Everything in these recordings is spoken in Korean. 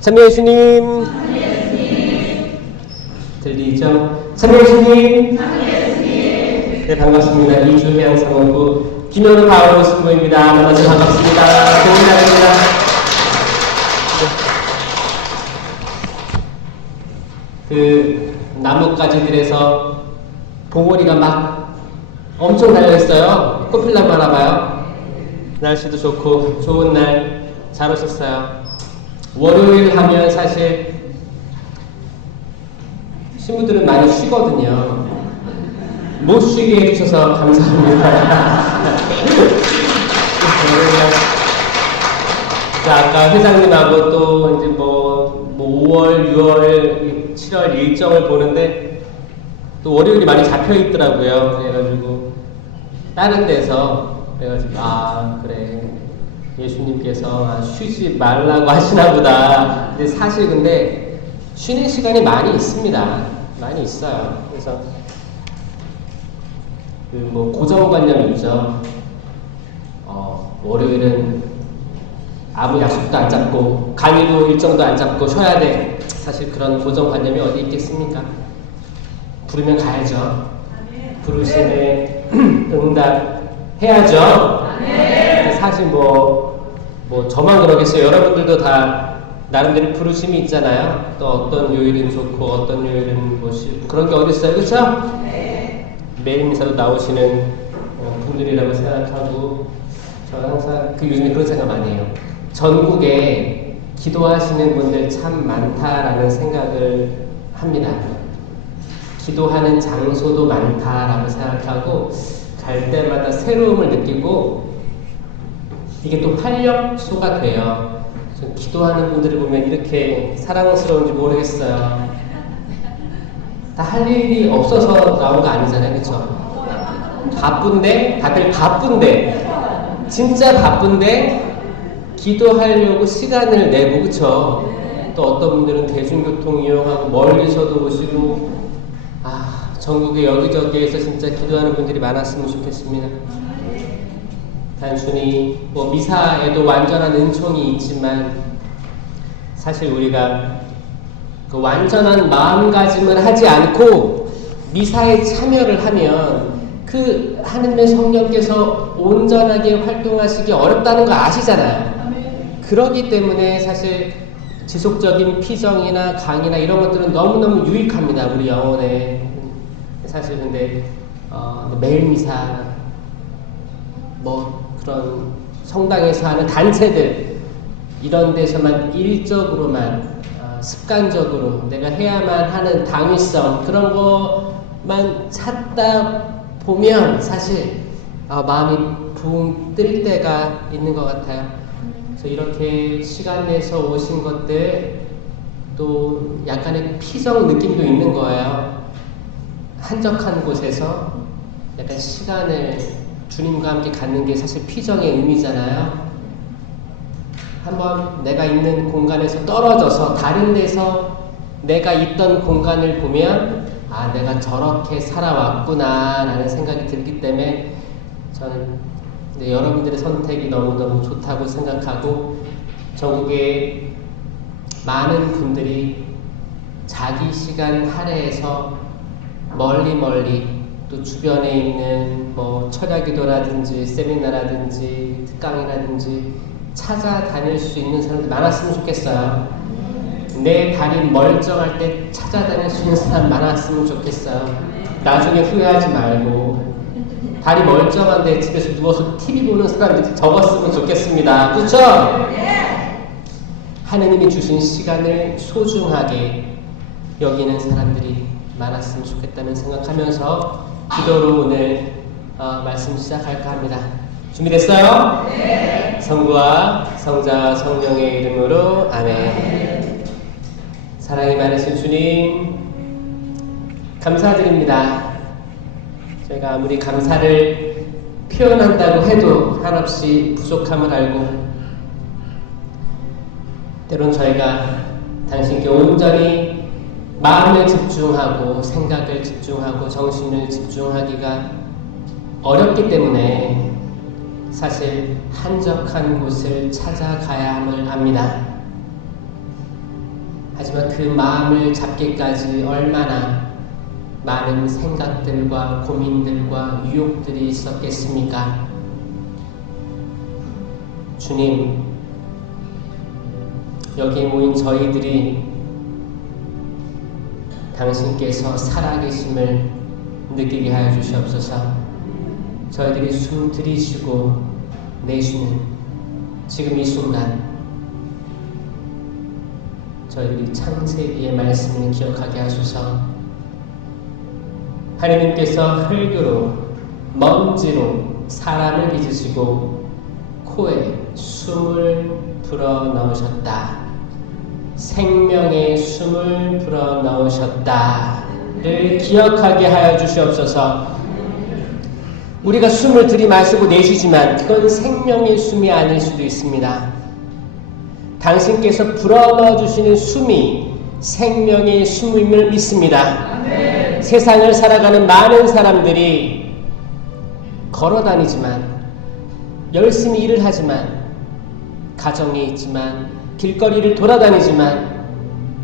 참여 예수님 들리죠? 참여 예수님 네, 반갑습니다. 이주혜양 사모부 김현우 바울 신부입니다. 만나서 반갑습니다. 좋은 날입니다. 그 나뭇가지들에서 봉오리가 막 엄청 달려있어요. 꽃필라고 하나봐요. 날씨도 좋고 좋은 날 잘 오셨어요. 월요일 하면 사실 신부들은 많이 쉬거든요. 못 쉬게 해주셔서 감사합니다. 자, 아까 회장님하고 또 이제 뭐 5월, 6월, 7월 일정을 보는데 또 월요일이 많이 잡혀 있더라고요. 그래가지고 다른 데서 그래가지고 그래 예수님께서 쉬지 말라고 하시나 보다. 근데 사실 근데 쉬는 시간이 많이 있습니다. 많이 있어요. 그래서 그 뭐 고정관념이 있죠. 월요일은 아무 약속도 안 잡고 강의도 일정도 안 잡고 쉬어야 돼. 사실 그런 고정관념이 어디 있겠습니까? 부르면 가야죠. 부르심에 응답해야죠. 사실 뭐 저만 그러겠어요. 여러분들도 다 나름대로 부르심이 있잖아요. 또 어떤 요일은 좋고 어떤 요일은 뭐 싫고 그런 게 어디 있어요, 그렇죠? 매일 미사도 나오시는 분들이라고 생각하고 저는 항상 요즘에 그런 생각 많이 해요. 전국에 기도하시는 분들 참 많다라는 생각을 합니다. 기도하는 장소도 많다라고 생각하고 갈 때마다 새로움을 느끼고 이게 또 활력소가 돼요. 기도하는 분들을 보면 이렇게 사랑스러운지 모르겠어요. 다 할 일이 없어서 나온 거 아니잖아요, 그렇죠? 바쁜데 다들 바쁜데 진짜 바쁜데 기도하려고 시간을 내고 그렇죠? 또 어떤 분들은 대중교통 이용하고 멀리서도 오시고 전국에 여기저기에서 진짜 기도하는 분들이 많았으면 좋겠습니다. 단순히 뭐 미사에도 완전한 은총이 있지만 사실 우리가 그 완전한 마음가짐을 하지 않고 미사에 참여를 하면 그 하느님의 성령께서 온전하게 활동하시기 어렵다는 거 아시잖아요. 그러기 때문에 사실 지속적인 피정이나 강의나 이런 것들은 너무너무 유익합니다. 우리 영혼에. 사실 근데 매일 미사 뭐 그런 성당에서 하는 단체들 이런 데서만 일적으로만 습관적으로 내가 해야만 하는 당위성 그런 것만 찾다 보면 사실 마음이 붕 뜰 때가 있는 것 같아요. 그래서 이렇게 시간 내서 오신 것들 또 약간의 피정 느낌도 있는 거예요. 한적한 곳에서 약간 시간을 주님과 함께 갖는 게 사실 피정의 의미잖아요. 한번 내가 있는 공간에서 떨어져서 다른 데서 내가 있던 공간을 보면 내가 저렇게 살아왔구나 라는 생각이 들기 때문에 저는 여러분들의 선택이 너무너무 좋다고 생각하고 전국에 많은 분들이 자기 시간 할애해서 멀리 또 주변에 있는 뭐 철야기도라든지 세미나라든지 특강이라든지 찾아다닐 수 있는 사람들 많았으면 좋겠어요. 내 다리 멀쩡할 때 찾아다닐 수 있는 사람 많았으면 좋겠어요. 나중에 후회하지 말고 다리 멀쩡한데 집에서 누워서 TV 보는 사람들이 적었으면 좋겠습니다. 그렇죠? 하느님이 주신 시간을 소중하게 여기는 사람들이 많았으면 좋겠다는 생각하면서 기도로 오늘 말씀 시작할까 합니다. 준비됐어요? 네. 성부와 성자와 성령의 이름으로 아멘. 사랑이 많으신 주님 감사드립니다. 저희가 아무리 감사를 표현한다고 해도 한없이 부족함을 알고 때론 저희가 당신께 온전히 마음을 집중하고 생각을 집중하고 정신을 집중하기가 어렵기 때문에 사실 한적한 곳을 찾아가야 함을 압니다. 하지만 그 마음을 잡기까지 얼마나 많은 생각들과 고민들과 유혹들이 있었겠습니까? 주님, 여기에 모인 저희들이 당신께서 살아계심을 느끼게 하여 주시옵소서. 저희들이 숨 들이쉬고 내쉬는 지금 이 순간 저희들이 창세기의 말씀을 기억하게 하소서. 하나님께서 흙으로 먼지로 사람을 빚으시고 코에 숨을 불어넣으셨다. 생명의 숨을 불어넣으셨다를 기억하게 하여 주시옵소서. 우리가 숨을 들이마시고 내쉬지만 그건 생명의 숨이 아닐 수도 있습니다. 당신께서 불어넣어 주시는 숨이 생명의 숨임을 믿습니다. 아멘. 세상을 살아가는 많은 사람들이 걸어다니지만 열심히 일을 하지만 가정에 있지만 길거리를 돌아다니지만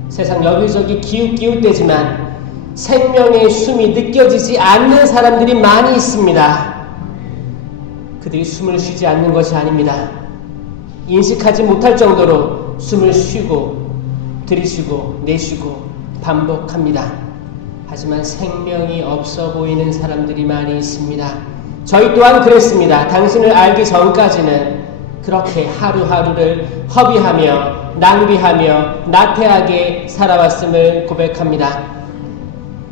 세상 여기저기 기웃기웃대지만 생명의 숨이 느껴지지 않는 사람들이 많이 있습니다. 그들이 숨을 쉬지 않는 것이 아닙니다. 인식하지 못할 정도로 숨을 쉬고 들이쉬고 내쉬고 반복합니다. 하지만 생명이 없어 보이는 사람들이 많이 있습니다. 저희 또한 그랬습니다. 당신을 알기 전까지는 그렇게 하루하루를 허비하며 낭비하며 나태하게 살아왔음을 고백합니다.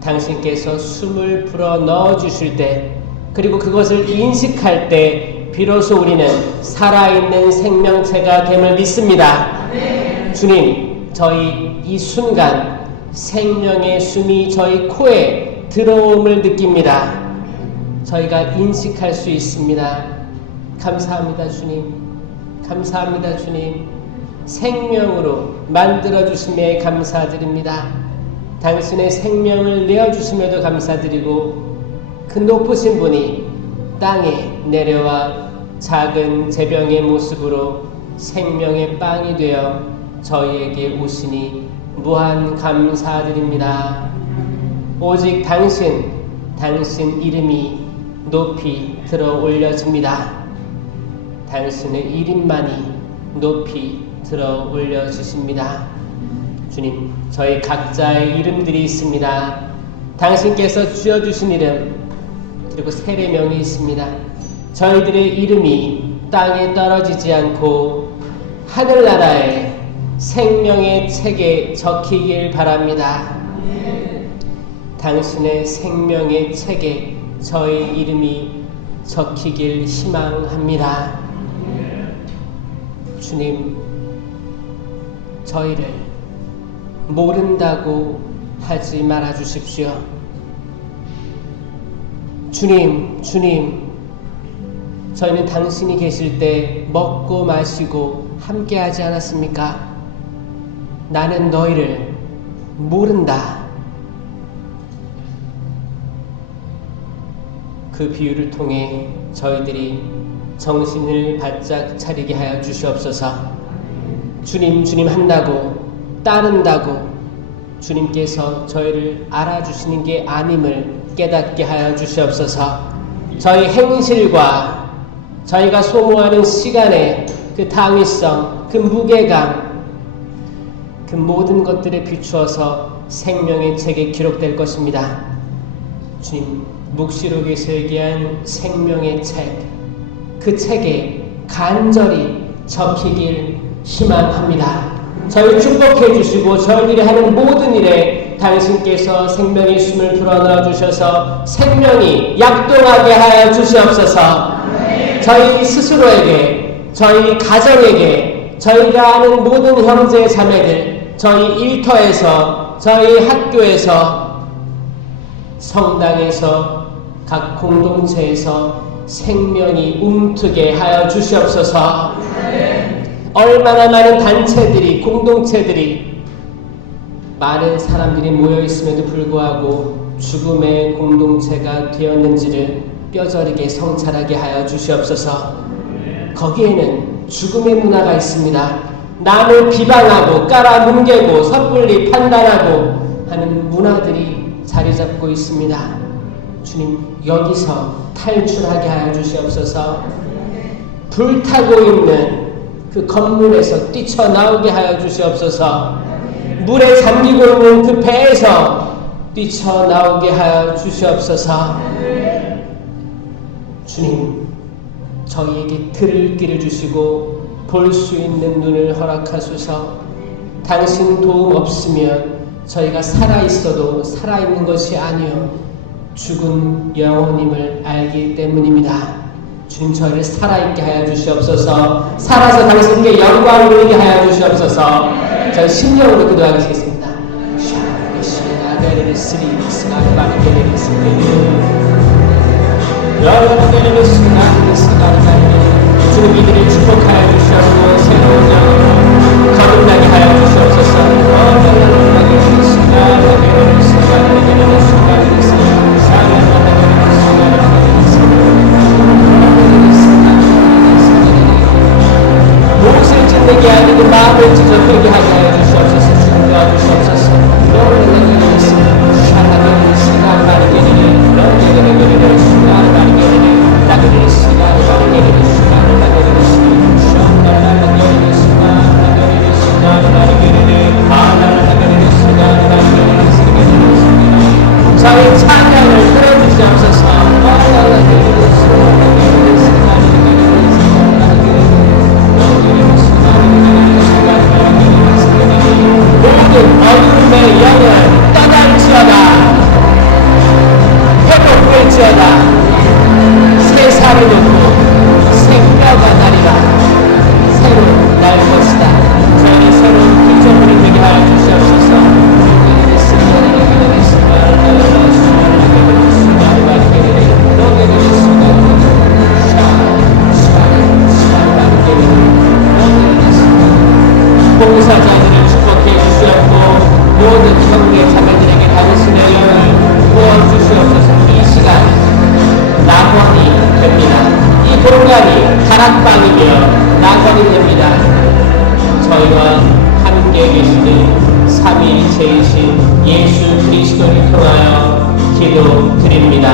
당신께서 숨을 불어 넣어주실 때, 그리고 그것을 인식할 때 비로소 우리는 살아있는 생명체가 됨을 믿습니다. 네. 주님, 저희 이 순간 생명의 숨이 저희 코에 들어옴을 느낍니다. 저희가 인식할 수 있습니다. 감사합니다, 주님. 감사합니다, 주님. 생명으로 만들어주심에 감사드립니다. 당신의 생명을 내어주심에도 감사드리고, 그 높으신 분이 땅에 내려와 작은 제병의 모습으로 생명의 빵이 되어 저희에게 오시니 무한 감사드립니다. 오직 당신 이름이 높이 들어 올려집니다. 당신의 이름만이 높이 들어 올려주십니다. 주님, 저희 각자의 이름들이 있습니다. 당신께서 주어주신 이름, 그리고 세례명이 있습니다. 저희들의 이름이 땅에 떨어지지 않고 하늘나라의 생명의 책에 적히길 바랍니다. 당신의 생명의 책에 저희 이름이 적히길 희망합니다. 주님, 저희를 모른다고 하지 말아 주십시오. 주님, 저희는 당신이 계실 때 먹고 마시고 함께 하지 않았습니까? 나는 너희를 모른다. 그 비유를 통해 저희들이 정신을 바짝 차리게 하여 주시옵소서. 주님 한다고, 따른다고 주님께서 저희를 알아주시는 게 아님을 깨닫게 하여 주시옵소서. 저희 행실과 저희가 소모하는 시간의 그 당위성, 그 무게감, 그 모든 것들에 비추어서 생명의 책에 기록될 것입니다. 주님, 묵시록에서 얘기한 생명의 책, 그 책에 간절히 적히길 희망합니다. 저희 축복해 주시고 저희들이 하는 모든 일에 당신께서 생명의 숨을 불어넣어 주셔서 생명이 약동하게 하여 주시옵소서. 저희 스스로에게, 저희 가정에게, 저희가 아는 모든 형제 자매들, 저희 일터에서, 저희 학교에서, 성당에서, 각 공동체에서 생명이 움트게 하여 주시옵소서. 얼마나 많은 단체들이, 공동체들이, 많은 사람들이 모여있음에도 불구하고 죽음의 공동체가 되었는지를 뼈저리게 성찰하게 하여 주시옵소서. 거기에는 죽음의 문화가 있습니다. 남을 비방하고 깔아뭉개고 섣불리 판단하고 하는 문화들이 자리 잡고 있습니다. 주님, 여기서 탈출하게 하여 주시옵소서. 불타고 있는 그 건물에서 뛰쳐나오게 하여 주시옵소서. 물에 잠기고 있는 그 배에서 뛰쳐나오게 하여 주시옵소서. 주님, 저희에게 들을 길을 주시고 볼 수 있는 눈을 허락하소서. 당신 도움 없으면 저희가 살아있어도 살아있는 것이 아니요 죽은 영혼임을 알기 때문입니다. 주님, 저희를 살아있게 하여 주시옵소서. 살아서 당신께 영광을 돌리게 하여 주시옵소서. 저희 심령으로 기도하겠습니다. 주님, 이들을 축복하여 주시옵고 새로운 영을 거듭나게 하여 주시옵소서. 못을 짓는 게 아니고 마음을 찢어 회개하게 하여 주시옵소서. 주님 도와주시옵소서. 저희 찬양을 들어주시옵소서. 모든 어둠의 영을 떠날지어다. 회복될지어다. 새 살을 놓고 생명과 나리라. 새로운 날 것이다. 저희 새로운 기적을 되게 하여 주시옵소서. 봉사자들을 축복해 주시옵고 모든 형제 자매들에게 당신의 영을 부어주시옵소서. 이 시간 낙원이 됩니다. 이 공간이 다락방이며 낙원이 됩니다. 저희와 함께 계시는 삼위일체이신 예수 그리스도를 통하여 기도드립니다.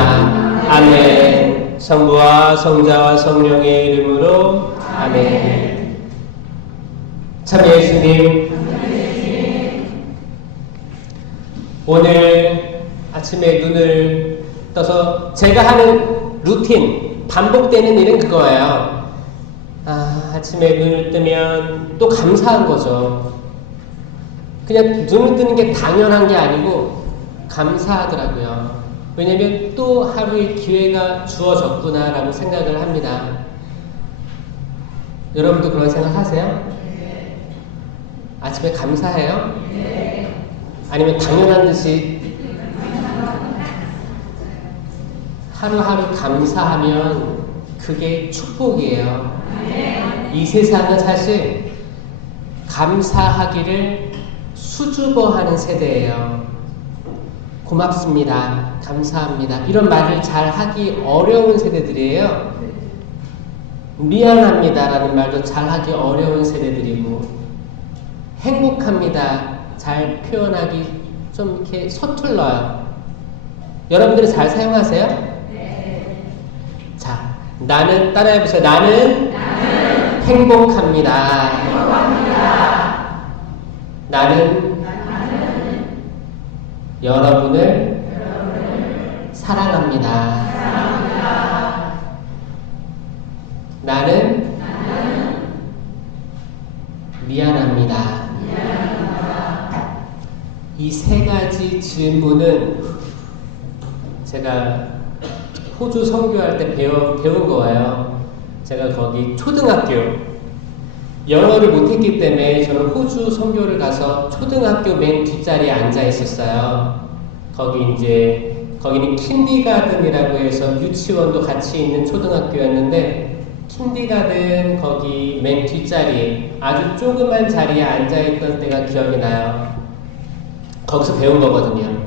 아멘. 성부와 성자와 성령의 이름으로 아멘. 참 예수님, 오늘 아침에 눈을 떠서 제가 하는 루틴, 반복되는 일은 그거예요. 아침에 눈을 뜨면 또 감사한 거죠. 그냥 눈을 뜨는 게 당연한 게 아니고 감사하더라고요. 왜냐면 또 하루의 기회가 주어졌구나라는 생각을 합니다. 여러분도 그런 생각 하세요? 아침에 감사해요? 아니면 당연한 듯이 하루하루 감사하면 그게 축복이에요. 이 세상은 사실 감사하기를 수줍어하는 세대예요. 고맙습니다. 감사합니다. 이런 말을 잘 하기 어려운 세대들이에요. 미안합니다라는 말도 잘 하기 어려운 세대들이고, 행복합니다. 잘 표현하기 좀 이렇게 서툴러요. 여러분들이 잘 사용하세요? 네. 자, 나는 따라해보세요. 나는 행복합니다. 나는 여러분을 사랑합니다. 나는 미안합니다. 이 세 가지 질문은 제가 호주 선교할 때 배운 거예요. 제가 거기 초등학교 영어를 못했기 때문에 저는 호주 선교를 가서 초등학교 맨 뒷자리에 앉아 있었어요. 거기는 킨디가든이라고 해서 유치원도 같이 있는 초등학교였는데, 킨디가든 거기 맨 뒷자리에 아주 조그만 자리에 앉아있던 때가 기억이 나요. 거기서 배운 거거든요.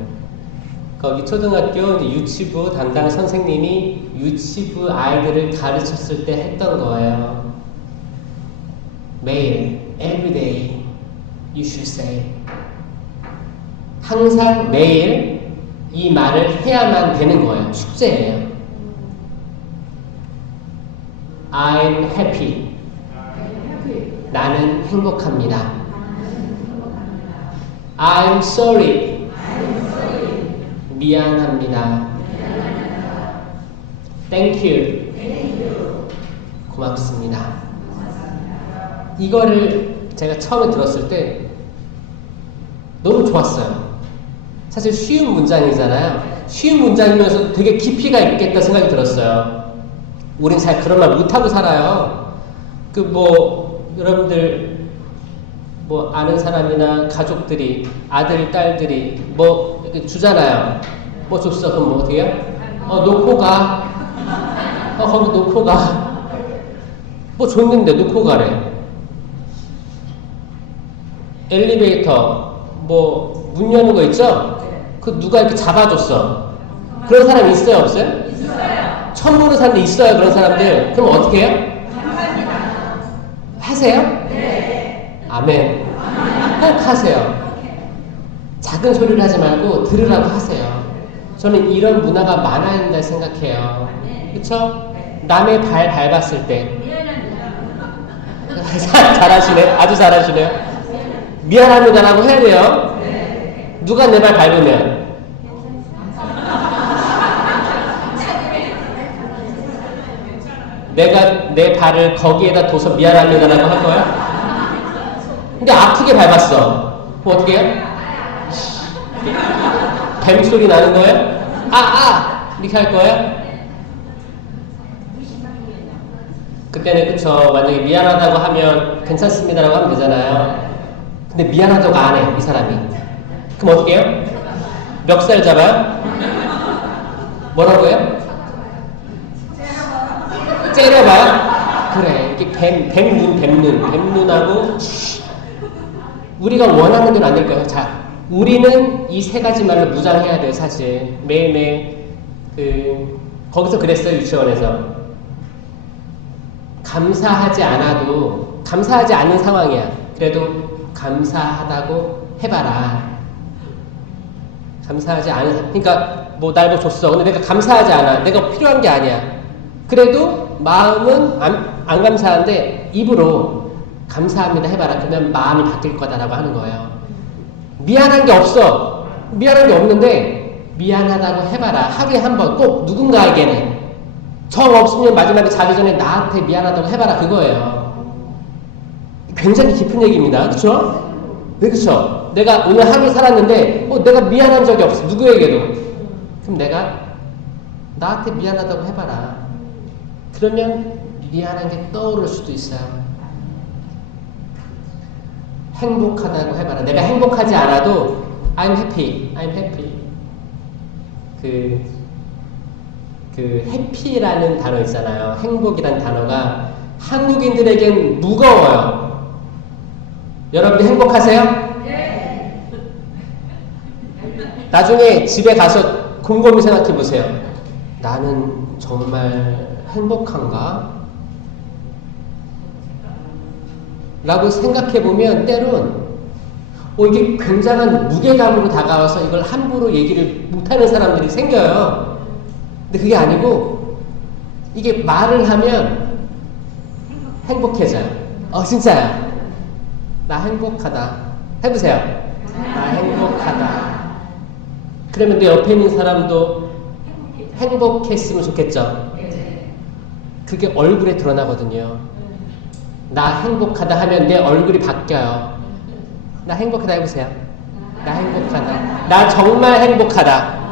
거기 초등학교 유치부 담당 선생님이 유치부 아이들을 가르쳤을 때 했던 거예요. 매일 every day you should say. 항상 매일 이 말을 해야만 되는 거예요. 숙제예요. I'm happy. 나는 행복합니다. I'm sorry. 미안합니다. Thank you. 고맙습니다. 이거를 제가 처음에 들었을 때 너무 좋았어요. 사실 쉬운 문장이잖아요. 쉬운 문장이면서 되게 깊이가 있겠다 생각이 들었어요. 우린 잘 그런 말 못하고 살아요. 여러분들 아는 사람이나 가족들이 아들, 딸들이 이렇게 주잖아요. 줬어. 그럼 어떻게 해요? 놓고 가. 거기 놓고 가. 줬는데 놓고 가래. 엘리베이터 문 여는 거 있죠? 누가 이렇게 잡아줬어. 그런 사람 있어요, 없어요? 있어요. 처음 보는 사람들 있어요, 그런 사람들. 그럼 어떻게 해요? 감사합니다. 하세요? 네. 아멘. 꼭 하세요. 작은 소리를 하지 말고 들으라고 하세요. 저는 이런 문화가 많아야 된다 생각해요. 그쵸? 남의 발 밟았을 때. 잘하시네. 아주 잘하시네요. 미안합니다라고 해야 돼요. 누가 내 발 밟으면. 내가 내 발을 거기에다 둬서 미안합니다라고 할 거야? 근데 아프게 밟았어. 그럼 어떻게 해요? 뱀 소리 나는 거예요? 이렇게 할 거예요? 그때는 그쵸. 만약에 미안하다고 하면 괜찮습니다라고 하면 되잖아요. 근데 미안하다고 안 해, 이 사람이. 그럼 어떻게 해요? 멱살 잡아요? 뭐라고 해요? 째려봐요? 그래. 이게 뱀눈하고 우리가 원하는 대로 안 될 거예요. 자, 우리는 이 세 가지 말로 무장해야 돼요, 사실. 매일매일. 거기서 그랬어요, 유치원에서. 감사하지 않아도, 감사하지 않는 상황이야. 그래도 감사하다고 해봐라. 감사하지 않은, 그러니까 날 줬어. 근데 내가 감사하지 않아. 내가 필요한 게 아니야. 그래도 마음은 안 감사한데 입으로 감사합니다 해봐라. 그러면 마음이 바뀔 거다라고 하는 거예요. 미안한 게 없어. 미안한 게 없는데 미안하다고 해봐라. 하루에 한 번 꼭 누군가에게는. 정 없으면 마지막에 자기 전에 나한테 미안하다고 해봐라. 그거예요. 굉장히 깊은 얘기입니다. 그쵸? 네, 그쵸? 내가 오늘 하루 살았는데 내가 미안한 적이 없어. 누구에게도. 그럼 내가 나한테 미안하다고 해봐라. 그러면 미안한 게 떠오를 수도 있어요. 행복하다고 해봐라. 내가 행복하지 않아도 I'm happy. I'm happy. 해피라는 단어 있잖아요. 행복이라는 단어가 한국인들에겐 무거워요. 여러분들 행복하세요? 네. 나중에 집에 가서 곰곰이 생각해 보세요. 나는 정말 행복한가? 라고 생각해 보면 때론 이게 굉장한 무게감으로 다가와서 이걸 함부로 얘기를 못하는 사람들이 생겨요. 근데 그게 아니고 이게 말을 하면 행복해져요. 진짜요. 나 행복하다. 해보세요. 나 행복하다. 그러면 내 옆에 있는 사람도 행복했으면 좋겠죠. 그게 얼굴에 드러나거든요. 나 행복하다 하면 내 얼굴이 바뀌어요. 나 행복하다 해보세요. 나 행복하다. 나 정말 행복하다.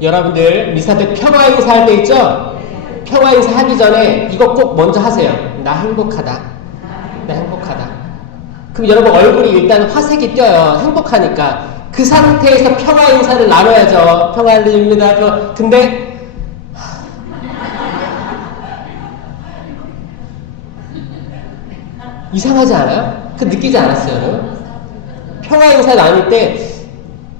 여러분들 미사 때 평화 인사할 때 있죠? 평화 인사 하기 전에 이거 꼭 먼저 하세요. 나 행복하다. 나 행복하다. 그럼 여러분 얼굴이 일단 화색이 띄어요. 행복하니까. 그 상태에서 평화 인사를 나눠야죠. 평화입니다. 근데 이상하지 않아요? 느끼지 않았어요, 여러분? 평화 인사 나눌 때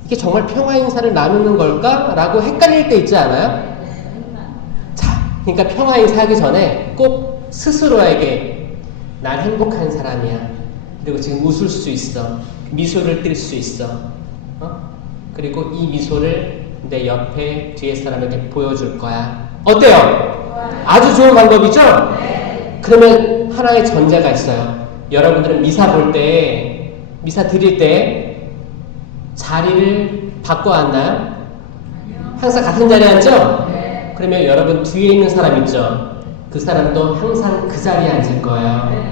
이게 정말 평화 인사를 나누는 걸까? 라고 헷갈릴 때 있지 않아요? 자, 그러니까 평화 인사 하기 전에 꼭 스스로에게 난 행복한 사람이야. 그리고 지금 웃을 수 있어. 미소를 띌 수 있어. 그리고 이 미소를 내 옆에 뒤에 사람에게 보여줄 거야. 어때요? 아주 좋은 방법이죠? 그러면 하나의 전제가 있어요. 여러분들은 미사 볼 때, 미사 드릴 때 자리를 바꿔 앉나요? 항상 같은 자리에 앉죠? 그러면 여러분 뒤에 있는 사람 있죠? 그 사람도 항상 그 자리에 앉을 거예요.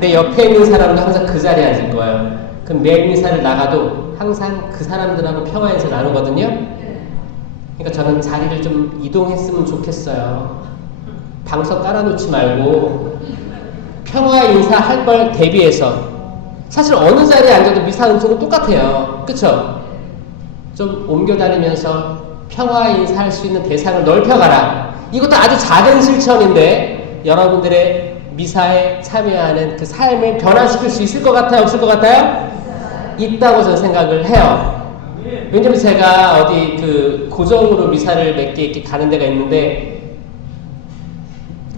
내 옆에 있는 사람도 항상 그 자리에 앉을 거예요. 그럼 매일 미사를 나가도 항상 그 사람들하고 평화 인사 나누거든요. 그러니까 저는 자리를 좀 이동했으면 좋겠어요. 방석 깔아놓지 말고 평화 인사 할 걸 대비해서. 사실 어느 자리에 앉아도 미사 은총은 똑같아요. 그쵸? 좀 옮겨 다니면서 평화 인사할 수 있는 대상을 넓혀가라. 이것도 아주 작은 실천인데 여러분들의 미사에 참여하는 그 삶을 변화시킬 수 있을 것 같아요? 없을 것 같아요? 있다고 저는 생각을 해요. 왜냐면 제가 어디 그 고정으로 미사를 몇 개 이렇게 가는 데가 있는데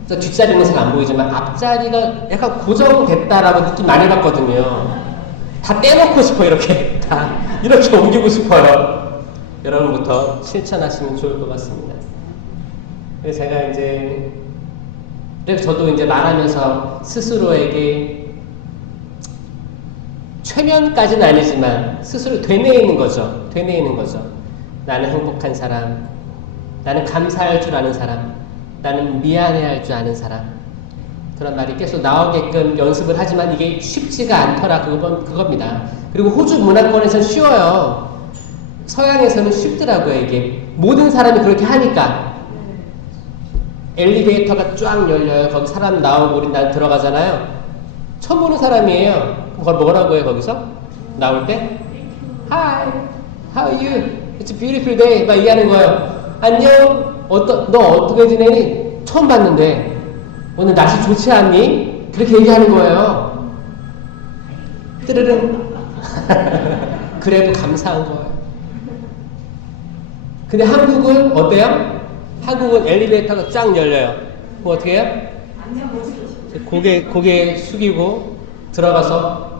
뒷자리는 잘 안 보이지만 앞자리가 약간 고정됐다라고 느낌 많이 받거든요. 다 떼놓고 싶어. 이렇게 다 이렇게 옮기고 싶어요. 여러분부터 실천하시면 좋을 것 같습니다. 그래서 제가 이제 그래서 저도 이제 말하면서 스스로에게 최면까지는 아니지만 스스로 되뇌이는 거죠. 되뇌이는 거죠. 나는 행복한 사람, 나는 감사할 줄 아는 사람, 나는 미안해할 줄 아는 사람. 그런 말이 계속 나오게끔 연습을 하지만 이게 쉽지가 않더라. 그겁니다. 그리고 호주 문화권에서는 쉬워요. 서양에서는 쉽더라고요. 이게 모든 사람이 그렇게 하니까. 엘리베이터가 쫙 열려요. 거기 사람 나오고 우린 날 들어가잖아요. 처음 보는 사람이에요. 그걸 뭐라고 해요, 거기서? 나올 때? Hi, how are you? It's a beautiful day. 막 얘기하는 거예요. 안녕, 너 어떻게 지내니? 처음 봤는데, 오늘 날씨 좋지 않니? 그렇게 얘기하는 거예요. 뜨르릉. 그래도 감사한 거예요. 근데 한국은 어때요? 한국은 엘리베이터가 쫙 열려요. 그럼 어떻게 해요? 고개 숙이고 들어가서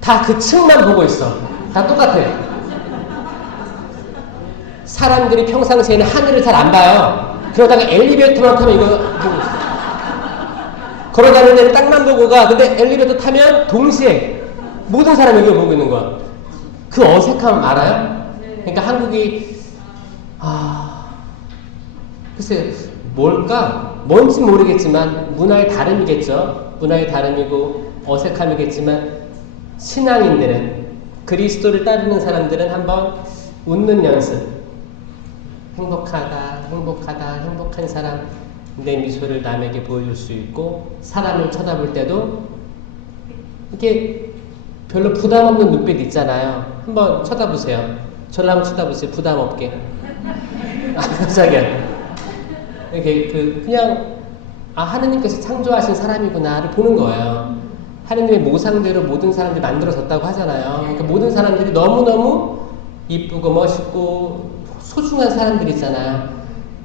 다 그 층만 보고 있어. 다 똑같아요. 사람들이 평상시에는 하늘을 잘 안 봐요. 그러다가 엘리베이터만 타면 이거 보고 있어. 걸어다니는 땅만 보고 가. 근데 엘리베이터 타면 동시에 모든 사람이 이걸 보고 있는 거야. 그 어색함 알아요? 그러니까 한국이 글쎄 뭘까? 뭔지 모르겠지만 문화의 다름이겠죠. 문화의 다름이고 어색함이겠지만 신앙인들은 그리스도를 따르는 사람들은 한번 웃는 연습. 행복하다, 행복하다, 행복한 사람. 내 미소를 남에게 보여줄 수 있고 사람을 쳐다볼 때도 이렇게 별로 부담 없는 눈빛 있잖아요. 한번 쳐다보세요. 저를 한번 쳐다보세요. 부담 없게. 깜짝이야. 이렇게 그냥 하느님께서 창조하신 사람이구나를 보는 거예요. 하느님의 모상대로 모든 사람들이 만들어졌다고 하잖아요. 그러니까 모든 사람들이 너무너무 이쁘고 멋있고 소중한 사람들이잖아요.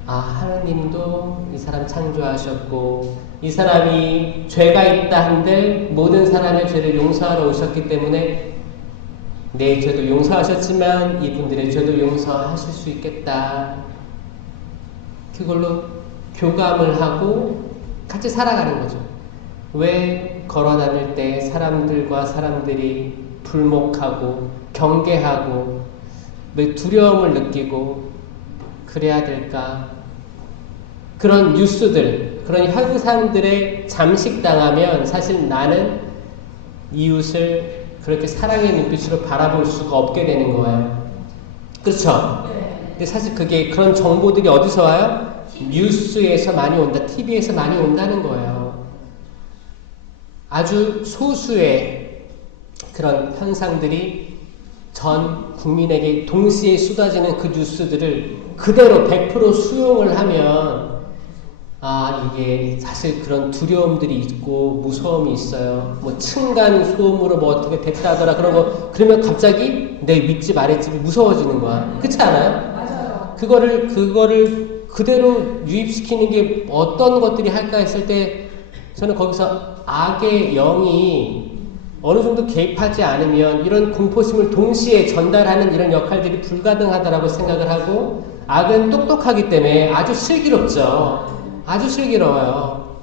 하느님도 이 사람 창조하셨고 이 사람이 죄가 있다 한들 모든 사람의 죄를 용서하러 오셨기 때문에 내 죄도 용서하셨지만 이분들의 죄도 용서하실 수 있겠다. 그걸로 교감을 하고 같이 살아가는 거죠. 왜 걸어 다닐 때 사람들과 사람들이 불목하고 경계하고 왜 두려움을 느끼고 그래야 될까? 그런 뉴스들, 그런 현상들에 잠식당하면 사실 나는 이웃을 그렇게 사랑의 눈빛으로 바라볼 수가 없게 되는 거예요. 그렇죠? 근데 사실 그런 정보들이 어디서 와요? 뉴스에서 많이 온다, TV에서 많이 온다는 거예요. 아주 소수의 그런 현상들이 전 국민에게 동시에 쏟아지는 그 뉴스들을 그대로 100% 수용을 하면 이게 사실 그런 두려움들이 있고 무서움이 있어요. 뭐 층간 소음으로 뭐 어떻게 됐다더라 그런 거 그러면 갑자기 내 윗집 아랫집이 무서워지는 거야. 그렇지 않아요? 맞아요. 그거를 그대로 유입시키는 게 어떤 것들이 할까 했을 때 저는 거기서 악의 영이 어느 정도 개입하지 않으면 이런 공포심을 동시에 전달하는 이런 역할들이 불가능하다라고 생각을 하고, 악은 똑똑하기 때문에 아주 슬기롭죠. 아주 슬기로워요.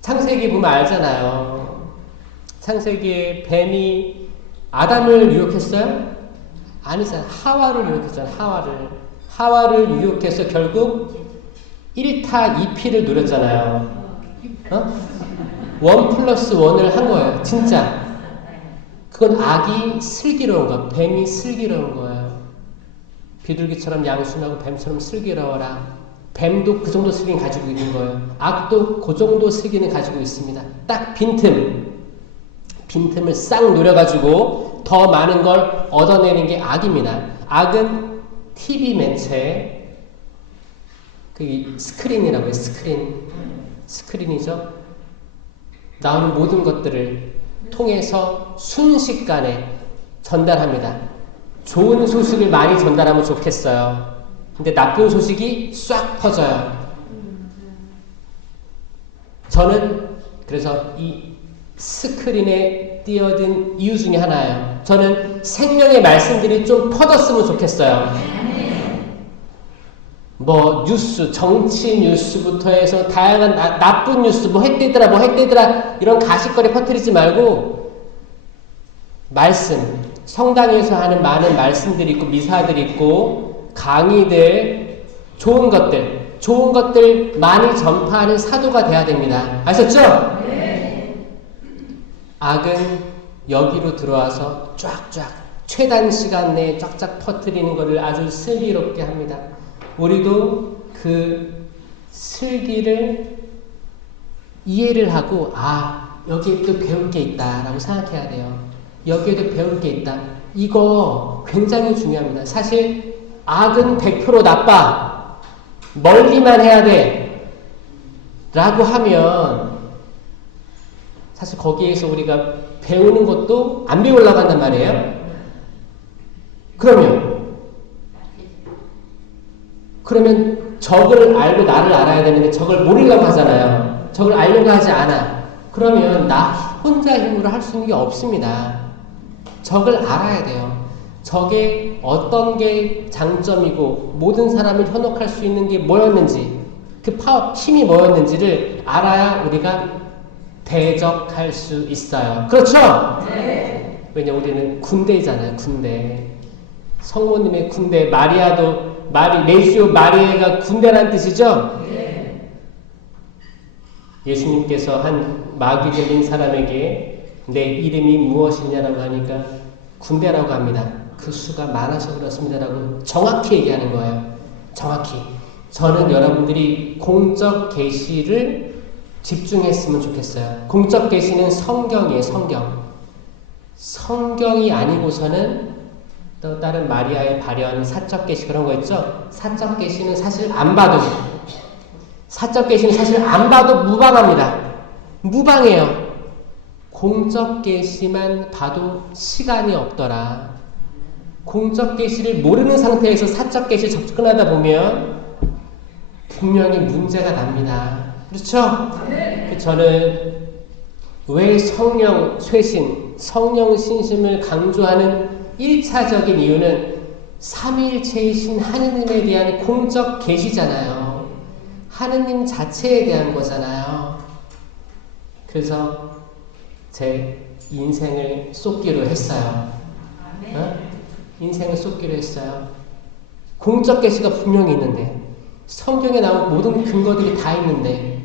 창세기 보면 알잖아요. 창세기에 뱀이 아담을 유혹했어요? 아니잖아요. 하와를 유혹했잖아요. 하와를 유혹해서 결국 1타 2피를 누렸잖아요. 1+1을 한 거예요. 진짜. 그건 악이 슬기로운 거, 뱀이 슬기로운 거예요. 비둘기처럼 양순하고 뱀처럼 슬기로워라. 뱀도 그 정도 슬기는 가지고 있는 거예요. 악도 그 정도 슬기는 가지고 있습니다. 딱 빈틈을 싹 노려가지고 더 많은 걸 얻어내는 게 악입니다. 악은 TV 매체, 그 스크린이라고 해요. 스크린이죠. 나오는 모든 것들을 통해서 순식간에 전달합니다. 좋은 소식을 많이 전달하면 좋겠어요. 근데 나쁜 소식이 싹 퍼져요. 저는 그래서 이 스크린에 뛰어든 이유 중에 하나예요. 저는 생명의 말씀들이 좀 퍼졌으면 좋겠어요. 뭐 뉴스, 정치 뉴스부터 해서 다양한 나쁜 뉴스, 뭐 핵대더라 이런 가십거리 퍼뜨리지 말고 말씀, 성당에서 하는 많은 말씀들이 있고 미사들이 있고 강의들, 좋은 것들 많이 전파하는 사도가 돼야 됩니다. 아셨죠? 네. 악은 여기로 들어와서 쫙쫙 최단 시간 내에 쫙쫙 퍼뜨리는 것을 아주 슬기롭게 합니다. 우리도 그 슬기를 이해를 하고, 여기에 또 배울 게 있다라고 생각해야 돼요. 여기에도 배울 게 있다. 이거 굉장히 중요합니다. 사실 악은 100% 나빠. 멀리만 해야 돼. 라고 하면 사실 거기에서 우리가 배우는 것도 안 배우려고 한단 말이에요. 그러면 적을 알고 나를 알아야 되는데 적을 모르려고 하잖아요. 적을 알려고 하지 않아. 그러면 나 혼자 힘으로 할 수 있는 게 없습니다. 적을 알아야 돼요. 적의 어떤 게 장점이고 모든 사람을 현혹할 수 있는 게 뭐였는지, 그 힘이 뭐였는지를 알아야 우리가 대적할 수 있어요. 그렇죠? 네. 왜냐 우리는 군대잖아요. 군대. 성모님의 군대, 메시오 마리아가 군대란 뜻이죠? 네. 예수님께서 한 마귀 들린 사람에게 내 이름이 무엇이냐라고 하니까 군대라고 합니다. 그 수가 많아서 그렇습니다라고 정확히 얘기하는 거예요. 정확히. 저는 여러분들이 공적 계시를 집중했으면 좋겠어요. 공적 계시는 성경이에요. 성경이 아니고서는 또 다른 마리아의 발현, 사적 계시 그런 거 있죠? 사적 계시는 사실 안 봐도 무방합니다. 무방해요. 공적 계시만 봐도 시간이 없더라. 공적 계시를 모르는 상태에서 사적 계시를 접근하다 보면 분명히 문제가 납니다. 그렇죠? 네. 저는 왜 성령 쇄신, 성령 신심을 강조하는 1차적인 이유는 삼위일체이신 하느님에 대한 공적 계시잖아요. 하느님 자체에 대한 거잖아요. 그래서 제 인생을 쏟기로 했어요. 인생을 쏟기로 했어요. 공적 계시가 분명히 있는데, 성경에 나온 모든 근거들이 다 있는데,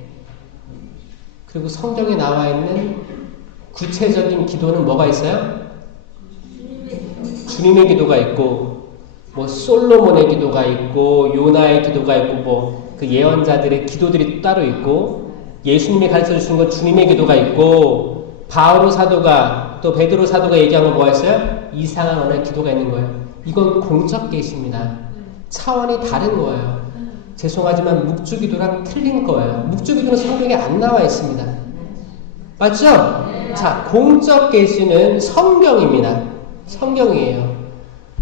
그리고 성경에 나와 있는 구체적인 기도는 뭐가 있어요? 주님의 기도가 있고, 뭐 솔로몬의 기도가 있고, 요나의 기도가 있고, 뭐 그 예언자들의 기도들이 따로 있고, 예수님이 가르쳐 주신 건 주님의 기도가 있고, 바오로 사도가 또 베드로 사도가 얘기한 건 뭐였어요? 이상한 언어의 기도가 있는 거예요. 이건 공적 계시입니다. 차원이 다른 거예요. 죄송하지만 묵주기도랑 틀린 거예요. 묵주기도는 성경에 안 나와 있습니다. 맞죠? 자, 공적 계시는 성경입니다. 성경이에요.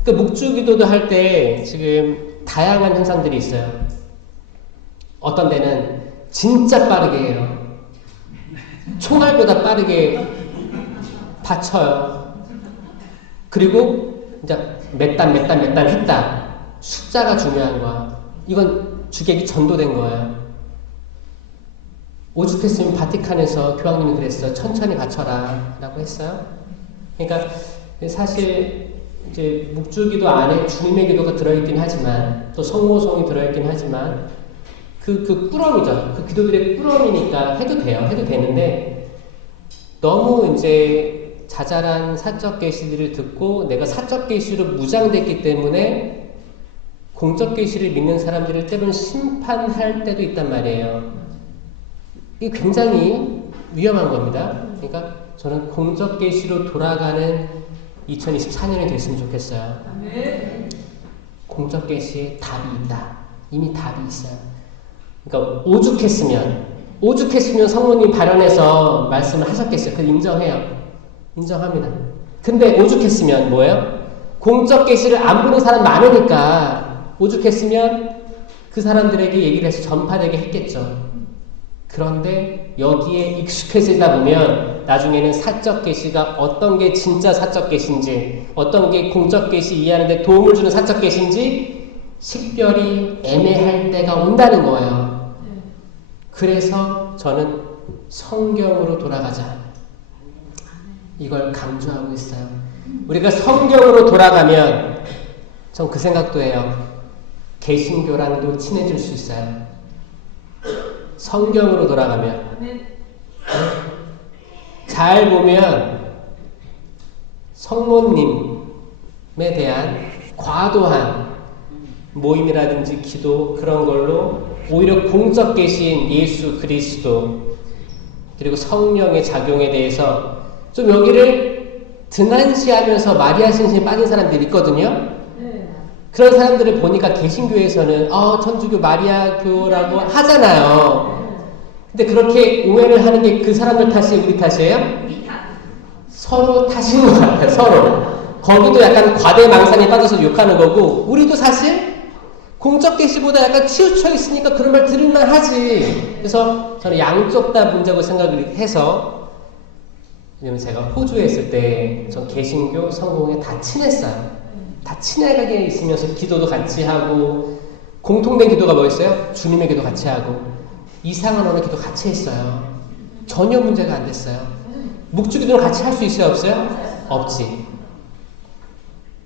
그 묵주기도도 할 때 지금 다양한 현상들이 있어요. 어떤 데는 진짜 빠르게 해요. 총알보다 빠르게 다쳐요. 그리고 이제 몇 단 했다. 숫자가 중요한 거야. 이건 주객이 전도된 거예요. 오죽했으면 바티칸에서 교황님이 그랬어요. 천천히 바쳐라 라고 했어요. 그러니까 사실 이제 묵주기도 안에 주님의 기도가 들어있긴 하지만 또 성모성이 들어있긴 하지만 그 꾸러미죠. 그 기도들의 꾸러미니까 해도 돼요. 해도 되는데 너무 이제 자잘한 사적 계시들을 듣고 내가 사적 계시로 무장됐기 때문에 공적 계시를 믿는 사람들을 때로는 심판할 때도 있단 말이에요. 이게 굉장히 위험한 겁니다. 그러니까 저는 공적 계시로 돌아가는 2024년이 됐으면 좋겠어요. 공적 계시에 답이 있다. 이미 답이 있어요. 그러니까 오죽했으면 성모님 발언에서 말씀을 하셨겠어요. 그걸 인정해요. 인정합니다. 근데 오죽했으면 뭐예요? 공적 계시를 안 보는 사람 많으니까 오죽했으면 그 사람들에게 얘기를 해서 전파되게 했겠죠. 그런데 여기에 익숙해지다 보면 나중에는 사적 계시가 어떤 게 진짜 사적 계시인지 어떤 게 공적 계시 이해하는 데 도움을 주는 사적 계시인지 식별이 애매할 때가 온다는 거예요. 그래서 저는 성경으로 돌아가자. 이걸 강조하고 있어요. 우리가 성경으로 돌아가면 전 그 생각도 해요. 개신교랑도 친해질 수 있어요. 성경으로 돌아가면 잘 보면 성모님에 대한 과도한 모임이라든지 기도 그런 걸로 오히려 공적 계신 예수 그리스도 그리고 성령의 작용에 대해서 좀 여기를 등한시하면서 마리아 신심에 빠진 사람들이 있거든요. 그런 사람들을 보니까 개신교에서는 천주교 마리아교라고 하잖아요. 근데 그렇게 오해를 하는 게 그 사람들 탓이에요? 우리 탓이에요? 서로 탓인 것 같아요. 서로. 거기도 약간 과대망상에 빠져서 욕하는 거고 우리도 사실 공적 계시보다 약간 치우쳐 있으니까 그런 말 들을만 하지. 그래서 저는 양쪽 다 문제고 생각을 해서 왜냐면 제가 호주에 있을 때 전 개신교 성공에 다 친했어요. 다 친하게 있으면서 기도도 같이 하고 공통된 기도가 뭐였어요? 주님의 기도 같이 하고 이상한 언어 기도 같이 했어요. 전혀 문제가 안 됐어요. 묵주기도는 같이 할 수 있어요? 없어요? 없지.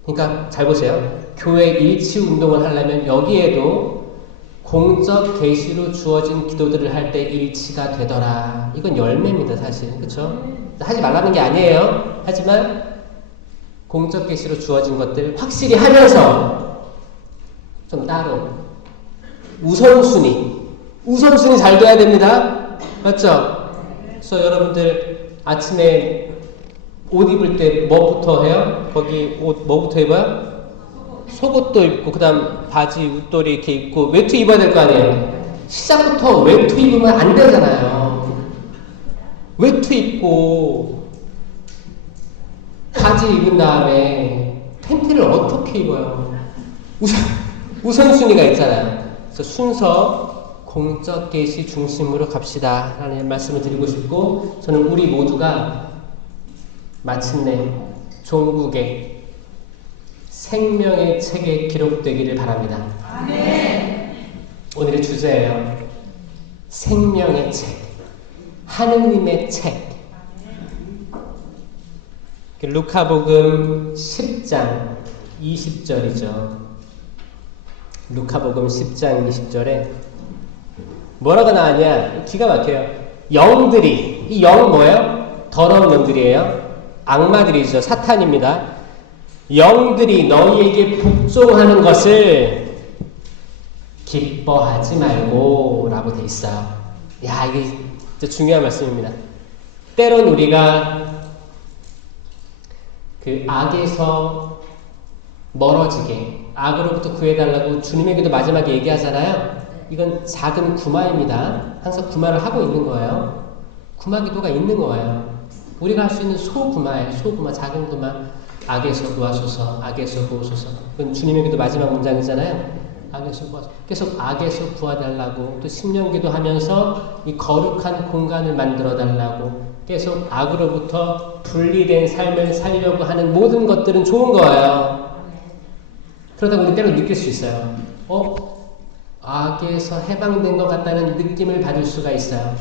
그러니까 잘 보세요. 교회 일치 운동을 하려면 여기에도 공적 계시로 주어진 기도들을 할 때 일치가 되더라. 이건 열매입니다, 사실. 그렇죠? 하지 말라는 게 아니에요. 하지만 공적 계시로 주어진 것들 확실히 하면서 좀 따로 우선순위 잘 돼야 됩니다. 맞죠? 그래서 여러분들 아침에 옷 입을 때 뭐부터 해요? 거기 옷 뭐부터 입어요? 속옷도 입고 그 다음 바지 웃돌이 이렇게 입고 외투 입어야 될 거 아니에요? 시작부터 외투 입으면 안 되잖아요. 외투 입고 바지 입은 다음에 팬티를 어떻게 입어요? 우선순위가 있잖아요. 그래서 순서 공적 계시 중심으로 갑시다 라는 말씀을 드리고 싶고 저는 우리 모두가 마침내 종국의 생명의 책에 기록되기를 바랍니다. 아멘. 오늘의 주제예요. 생명의 책, 하느님의 책. 루카복음 10장 20절이죠. 루카복음 10장 20절에 뭐라고 나왔냐? 기가 막혀요. 영들이, 이 영은 뭐예요? 더러운 영들이에요. 악마들이죠. 사탄입니다. 영들이 너희에게 복종하는 것을 기뻐하지 말고 라고 돼 있어요. 야, 이게 진짜 중요한 말씀입니다. 때론 우리가 그 악에서 멀어지게 악으로부터 구해달라고 주님에게도 마지막에 얘기하잖아요. 이건 작은 구마입니다. 항상 구마를 하고 있는 거예요. 구마 기도가 있는 거예요. 우리가 할 수 있는 소구마예요. 소구마, 작은 구마. 악에서 구하소서, 악에서 구하소서. 그건 주님에게도 마지막 문장이잖아요. 악에서 계속 악에서 구하달라고, 또 신령기도 하면서 이 거룩한 공간을 만들어 달라고, 계속 악으로부터 분리된 삶을 살려고 하는 모든 것들은 좋은 거예요. 그러다 우리 때로 느낄 수 있어요. 악에서 해방된 것 같다는 느낌을 받을 수가 있어요.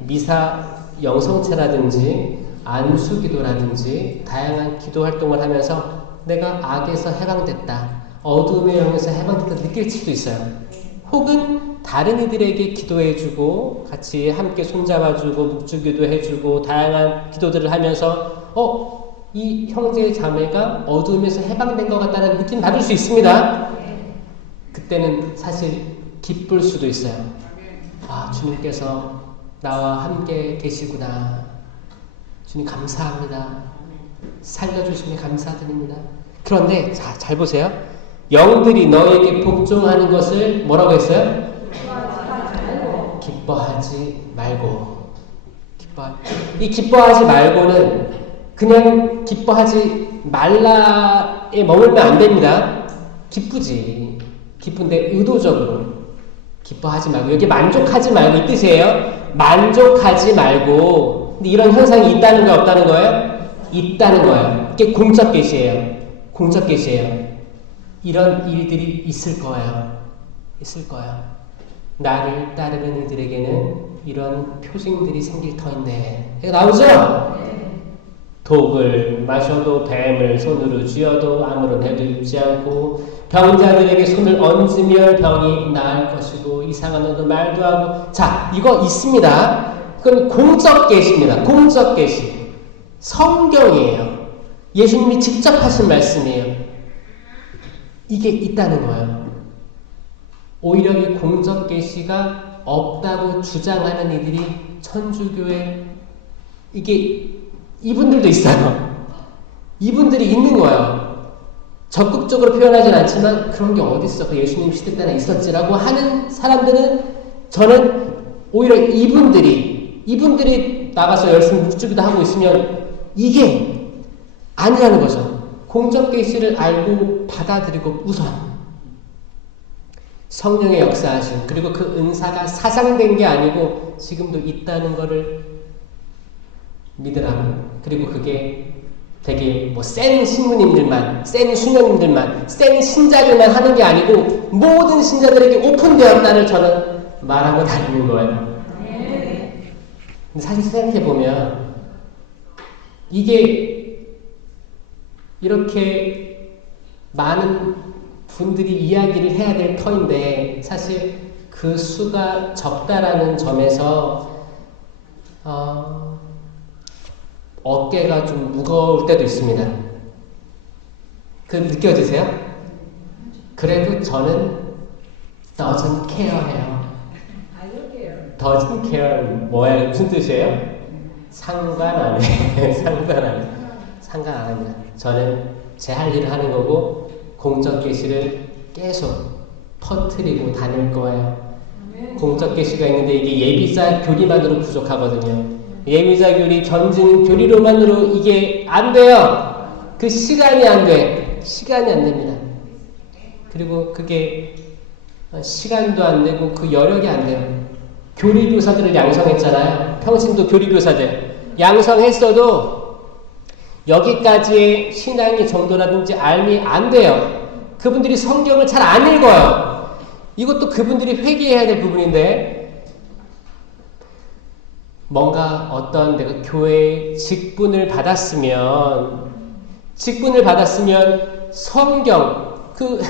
미사 영성체라든지 안수기도라든지 다양한 기도 활동을 하면서 내가 악에서 해방됐다, 어두움의 영에서 해방됐다 느낄 수도 있어요. 혹은 다른 이들에게 기도해주고 같이 함께 손잡아주고 묵주기도 해주고 다양한 기도들을 하면서 이 형제 자매가 어두움에서 해방된 것 같다는 느낌 받을 수 있습니다. 그때는 사실 기쁠 수도 있어요. 주님께서 나와 함께 계시구나. 주님 감사합니다. 살려주시니 감사드립니다. 그런데 잘 보세요. 영들이 너에게 복종하는 것을 뭐라고 했어요? 기뻐하지 말고. 이 기뻐하지 말고는 그냥 기뻐하지 말라에 머물면 안 됩니다. 기쁘지. 기쁜데 의도적으로 기뻐하지 말고, 여기 만족하지 말고 이 뜻이에요. 만족하지 말고. 근데 이런 현상이 있다는 거예요, 없다는 거예요? 있다는 거예요. 이게 공적 계시예요. 공적 계시예요. 이런 일들이 있을 거예요. 있을 거예요. 나를 따르는 이들에게는 이런 표징들이 생길 터인데. 나오죠? 독을 마셔도 뱀을 손으로 쥐어도 아무런 해도 입지 않고, 병자들에게 손을 얹으면 병이 나을 것이고, 이상한 언어도 말도 하고. 자, 이거 있습니다. 그건 공적 계시입니다. 공적 계시. 성경이에요. 예수님이 직접 하신 말씀이에요. 이게 있다는 거예요. 오히려 이 공적 계시가 없다고 주장하는 이들이 천주교에 이분들도 있어요. 이분들이 있는 거예요. 적극적으로 표현하진 않지만 그런 게 어딨어, 그 예수님 시대 때나 있었지라고 하는 사람들은, 저는 오히려 이분들이 나가서 열심히 묵주기도 하고 있으면 이게 아니라는 거죠. 공적 계시를 알고 받아들이고 우선 성령의 역사하심, 그리고 그 은사가 사상된 게 아니고 지금도 있다는 거를 믿으라고. 그리고 그게 되게 센 신부님들만, 센 수녀님들만, 센 신자들만 하는 게 아니고 모든 신자들에게 오픈되었다를 저는 말하고 다니는 거예요. 근데 사실 생각해보면 이게 이렇게 많은 분들이 이야기를 해야 될 터인데 사실 그 수가 적다라는 점에서 어깨가 좀 무거울 때도 있습니다. 그 느껴지세요? 그래도 저는 doesn't care 해요. doesn't care 뭐예요? 무슨 뜻이에요? 상관 안 해. 상관 안 합니다. 저는 제 할 일을 하는 거고 공적 계시를 계속 퍼뜨리고 다닐 거예요. 공적 계시가 있는데 이게 예비자 교리만으로 부족하거든요. 예비자 교리, 전증 교리로만으로 이게 안 돼요. 그 시간이 안 돼. 시간이 안 됩니다. 그리고 그게 시간도 안 되고 그 여력이 안 돼요. 교리교사들을 양성했잖아요. 평신도 교리교사들. 양성했어도 여기까지의 신앙의 정도라든지 알미 안 돼요. 그분들이 성경을 잘 안 읽어요. 이것도 그분들이 회개해야 될 부분인데, 뭔가 어떤 내가 교회에 직분을 받았으면 성경, 그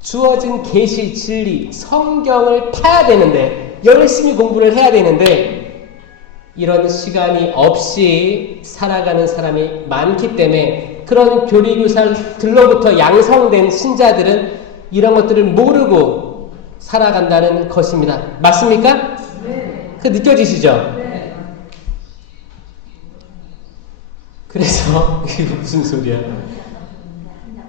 주어진 계시 진리 성경을 파야 되는데, 열심히 공부를 해야 되는데 이런 시간이 없이 살아가는 사람이 많기 때문에 그런 교리교사들로부터 양성된 신자들은 이런 것들을 모르고 살아간다는 것입니다. 맞습니까? 네. 그 느껴지시죠? 네. 그래서 이게 무슨 소리야?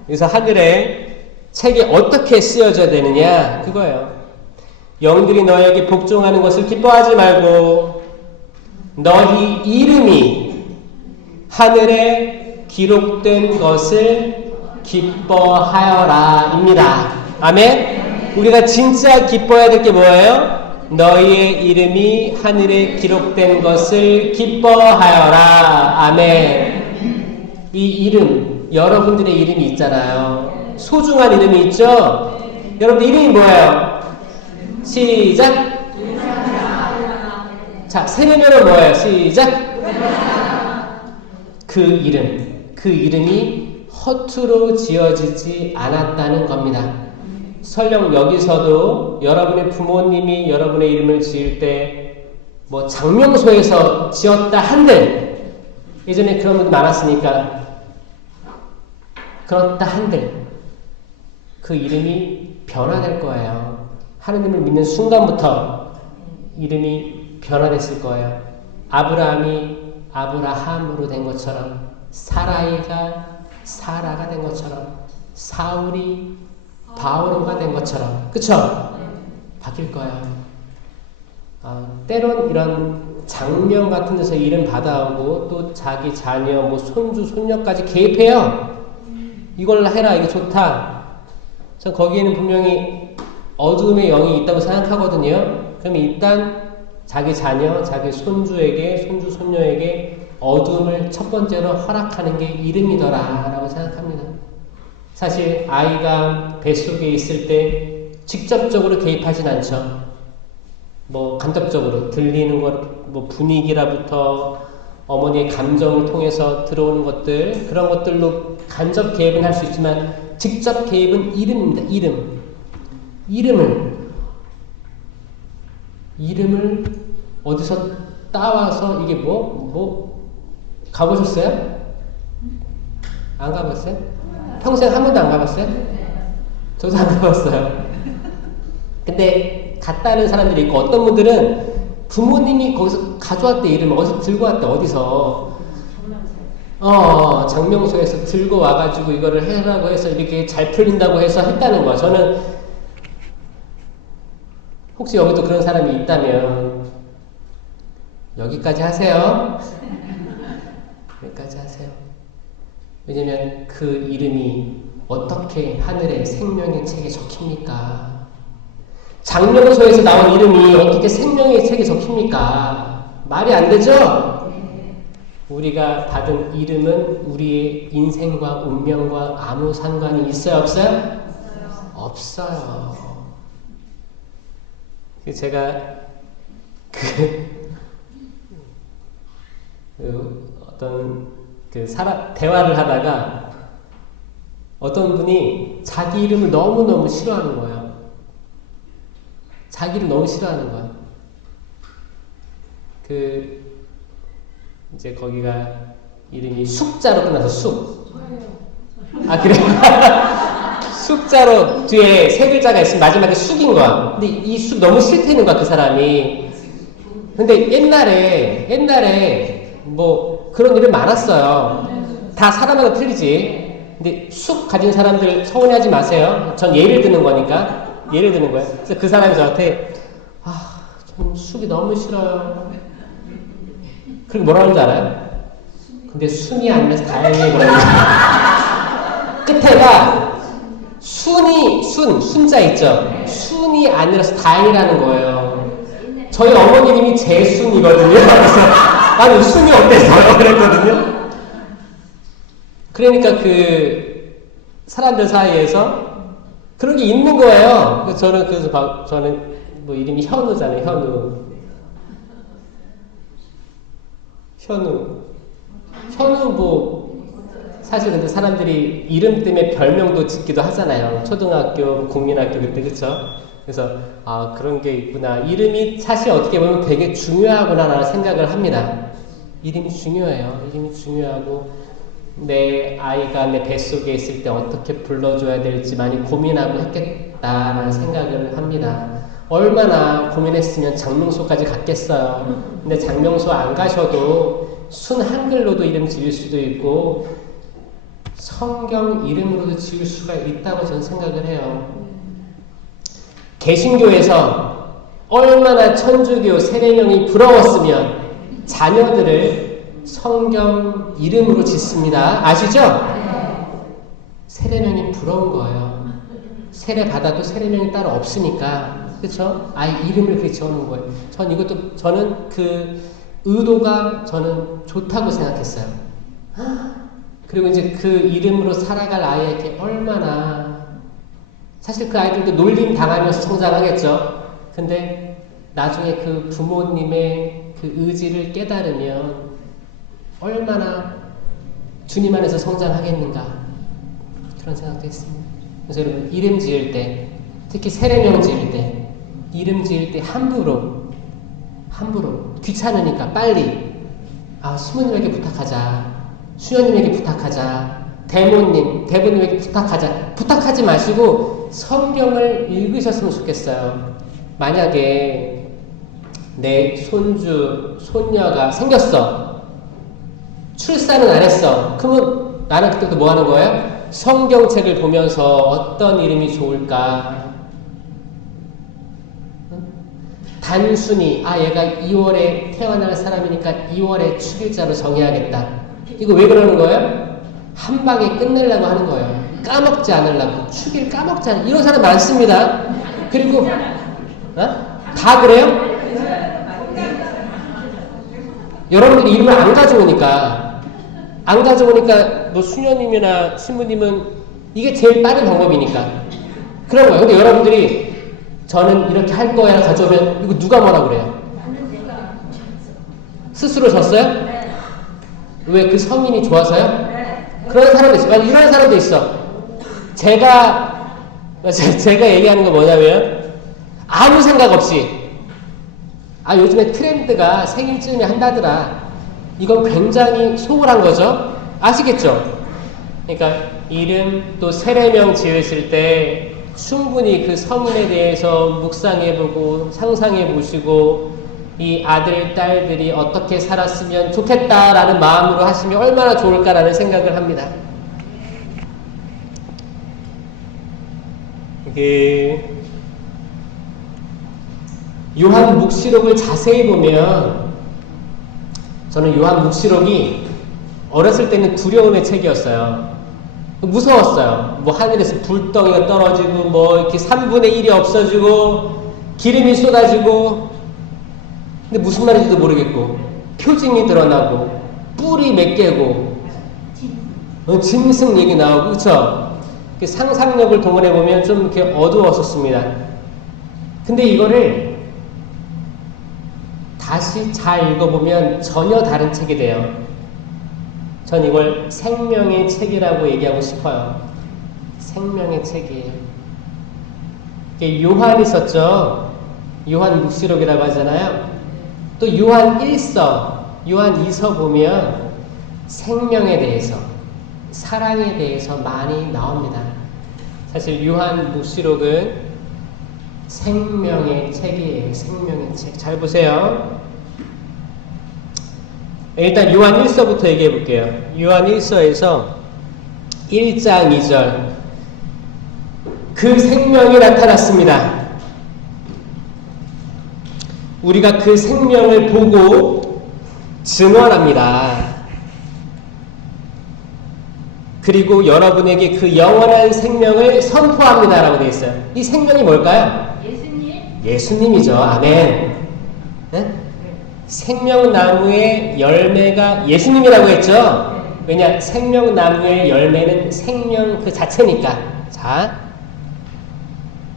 그래서 하늘에 책이 어떻게 쓰여져야 되느냐, 그거예요. 영들이 너에게 복종하는 것을 기뻐하지 말고 너희 이름이 하늘에 기록된 것을 기뻐하여라 입니다. 아멘? 우리가 진짜 기뻐해야 될 게 뭐예요? 너희의 이름이 하늘에 기록된 것을 기뻐하여라. 아멘. 이 이름, 여러분들의 이름이 있잖아요. 소중한 이름이 있죠? 여러분들 이름이 뭐예요? 시작! 자, 세면은 뭐예요? 시작! 그 이름이 허투루 지어지지 않았다는 겁니다. 설령 여기서도 여러분의 부모님이 여러분의 이름을 지을 때 뭐 장명소에서 지었다 한들, 예전에 그런 분들 많았으니까 그렇다 한들 그 이름이 변화될 거예요. 하느님을 믿는 순간부터 이름이 변화됐을 거예요. 아브라함이 아브라함으로 된 것처럼, 사라이가 사라가 된 것처럼, 사울이 바오로가 된 것처럼, 그쵸? 바뀔 거예요. 때론 이런 장명 같은 데서 이름 받아오고 또 자기 자녀, 뭐 손주, 손녀까지 개입해요. 이걸 해라, 이게 좋다. 전 거기에는 분명히 어두움의 영이 있다고 생각하거든요. 그럼 일단 자기 자녀, 자기 손주에게, 손주, 손녀에게 어둠을 첫 번째로 허락하는 게 이름이더라 라고 생각합니다. 사실 아이가 뱃속에 있을 때 직접적으로 개입하진 않죠. 뭐 간접적으로 들리는 것, 뭐 분위기라부터 어머니의 감정을 통해서 들어오는 것들, 그런 것들로 간접 개입은 할 수 있지만 직접 개입은 이름입니다. 이름을 어디서 따와서 이게 뭐 가보셨어요? 안 가봤어요? 평생 한 번도 안 가봤어요? 저도 안 가봤어요. 근데 갔다는 사람들이 있고, 어떤 분들은 부모님이 거기서 가져왔대, 이름을 어디서 들고 왔대, 어디서 장명소에서 들고 와가지고 이거를 해라고 해서 이렇게 잘 풀린다고 해서 했다는 거야. 저는 혹시 여기도 그런 사람이 있다면 여기까지 하세요. 여기까지 하세요. 왜냐면 그 이름이 어떻게 하늘의 생명의 책에 적힙니까? 장명소에서 나온 이름이 어떻게 생명의 책에 적힙니까? 말이 안 되죠? 우리가 받은 이름은 우리의 인생과 운명과 아무 상관이 있어요, 없어요? 없어요. 제가 대화를 하다가 어떤 분이 자기 이름을 너무너무 싫어하는 거예요. 자기를 너무 싫어하는 거야. 이제 거기가 이름이 숙자로 끝나서 숙. 아, 그래? 숙자로 뒤에 세 글자가 있으면 마지막에 숙인 거야. 근데 이 숙 너무 싫다는 거야, 그 사람이. 근데 옛날에 뭐 그런 일이 많았어요. 다 사람마다 틀리지. 근데 숙 가진 사람들 서운해하지 마세요. 전 예를 드는 거니까. 예를 드는 거예요. 그래서 그 사람이 저한테 전 숙이 너무 싫어요. 그리고 뭐라는 줄 알아요? 근데 순이 아니라서 다행히 그러는 거예요. 끝에가 순자 있죠? 순이 아니라서 다행이라는 거예요. 저희 어머님이 제순이거든요. 그래서 나는 순이 어때서요? 그랬거든요. 그러니까 그 사람들 사이에서 그런 게 있는 거예요. 저는 뭐 이름이 현우잖아요. 현우 뭐 사실 근데 사람들이 이름 때문에 별명도 짓기도 하잖아요. 초등학교, 국민학교 그때, 그쵸? 그래서 그런 게 있구나. 이름이 사실 어떻게 보면 되게 중요하구나라는 생각을 합니다. 이름이 중요해요. 이름이 중요하고 내 아이가 내 뱃속에 있을 때 어떻게 불러줘야 될지 많이 고민하고 했겠다라는 생각을 합니다. 얼마나 고민했으면 장명소까지 갔겠어요. 근데 장명소 안 가셔도 순 한글로도 이름 지을 수도 있고 성경 이름으로도 지을 수가 있다고 저는 생각을 해요. 개신교에서 얼마나 천주교 세례명이 부러웠으면 자녀들을 성경 이름으로 짓습니다. 아시죠? 세례명이 부러운 거예요. 세례 받아도 세례명이 따로 없으니까, 그쵸? 아예 이름을 그렇게 지어놓은 거예요. 저는 그 의도가 저는 좋다고 생각했어요. 그리고 이제 그 이름으로 살아갈 아이에게 얼마나, 사실 그 아이들도 놀림 당하면서 성장하겠죠. 근데 나중에 그 부모님의 그 의지를 깨달으면 얼마나 주님 안에서 성장하겠는가, 그런 생각도 했습니다. 그래서 여러분, 이름 지을 때, 특히 세례명 지을 때, 이름 지을 때 함부로 귀찮으니까 빨리 수모님에게 부탁하자, 수녀님에게 부탁하자, 대부님에게 부탁하지 마시고 성경을 읽으셨으면 좋겠어요. 만약에 내 손주, 손녀가 생겼어. 출산은 안 했어. 그러면 나는 그때부터 뭐 하는 거예요? 성경책을 보면서 어떤 이름이 좋을까? 단순히 얘가 2월에 태어날 사람이니까 2월에 축일자로 정해야겠다. 이거 왜 그러는 거예요? 한 방에 끝내려고 하는 거예요. 까먹지 않으려고. 축일 까먹지 않으려고. 이런 사람 많습니다. 그리고 다 그래요? 여러분들이 이름을 안 가져오니까 뭐 수녀님이나 신부님은 이게 제일 빠른 방법이니까 그런 거예요. 근데 여러분들이 저는 이렇게 할 거야 가져오면 이거 누가 뭐라 그래요? 스스로 졌어요? 왜? 그 성인이 좋아서요? 그런 사람도 있어. 이런 사람도 있어. 제가 얘기하는 건 뭐냐면 아무 생각 없이 요즘에 트렌드가 생일쯤에 한다더라. 이건 굉장히 소홀한 거죠. 아시겠죠? 그러니까 이름 또 세례명 지으실 때 충분히 그 성인에 대해서 묵상해보고 상상해보시고 이 아들, 딸들이 어떻게 살았으면 좋겠다라는 마음으로 하시면 얼마나 좋을까라는 생각을 합니다. 이게 요한 묵시록을 자세히 보면 저는 요한 묵시록이 어렸을 때는 두려움의 책이었어요. 무서웠어요. 뭐 하늘에서 불덩이가 떨어지고 뭐 이렇게 3분의 1이 없어지고 기름이 쏟아지고 근데 무슨 말인지도 모르겠고 표징이 드러나고 뿔이 몇 개고 짐승 얘기 나오고 그쵸? 상상력을 동원해 보면 좀 이렇게 어두웠었습니다. 근데 이거를 다시 잘 읽어보면 전혀 다른 책이 돼요. 전 이걸 생명의 책이라고 얘기하고 싶어요. 생명의 책이에요. 요한이 썼죠. 요한 묵시록이라고 하잖아요. 또 요한 1서, 요한 2서 보면 생명에 대해서, 사랑에 대해서 많이 나옵니다. 사실 요한 묵시록은 생명의 책이에요. 생명의 책. 잘 보세요. 일단 요한 1서부터 얘기해 볼게요. 요한 1서에서 1장 2절 그 생명이 나타났습니다. 우리가 그 생명을 보고 증언합니다. 그리고 여러분에게 그 영원한 생명을 선포합니다 라고 되어 있어요. 이 생명이 뭘까요? 예수님이죠. 아멘. 네? 생명나무의 열매가 예수님이라고 했죠? 왜냐? 생명나무의 열매는 생명 그 자체니까. 자,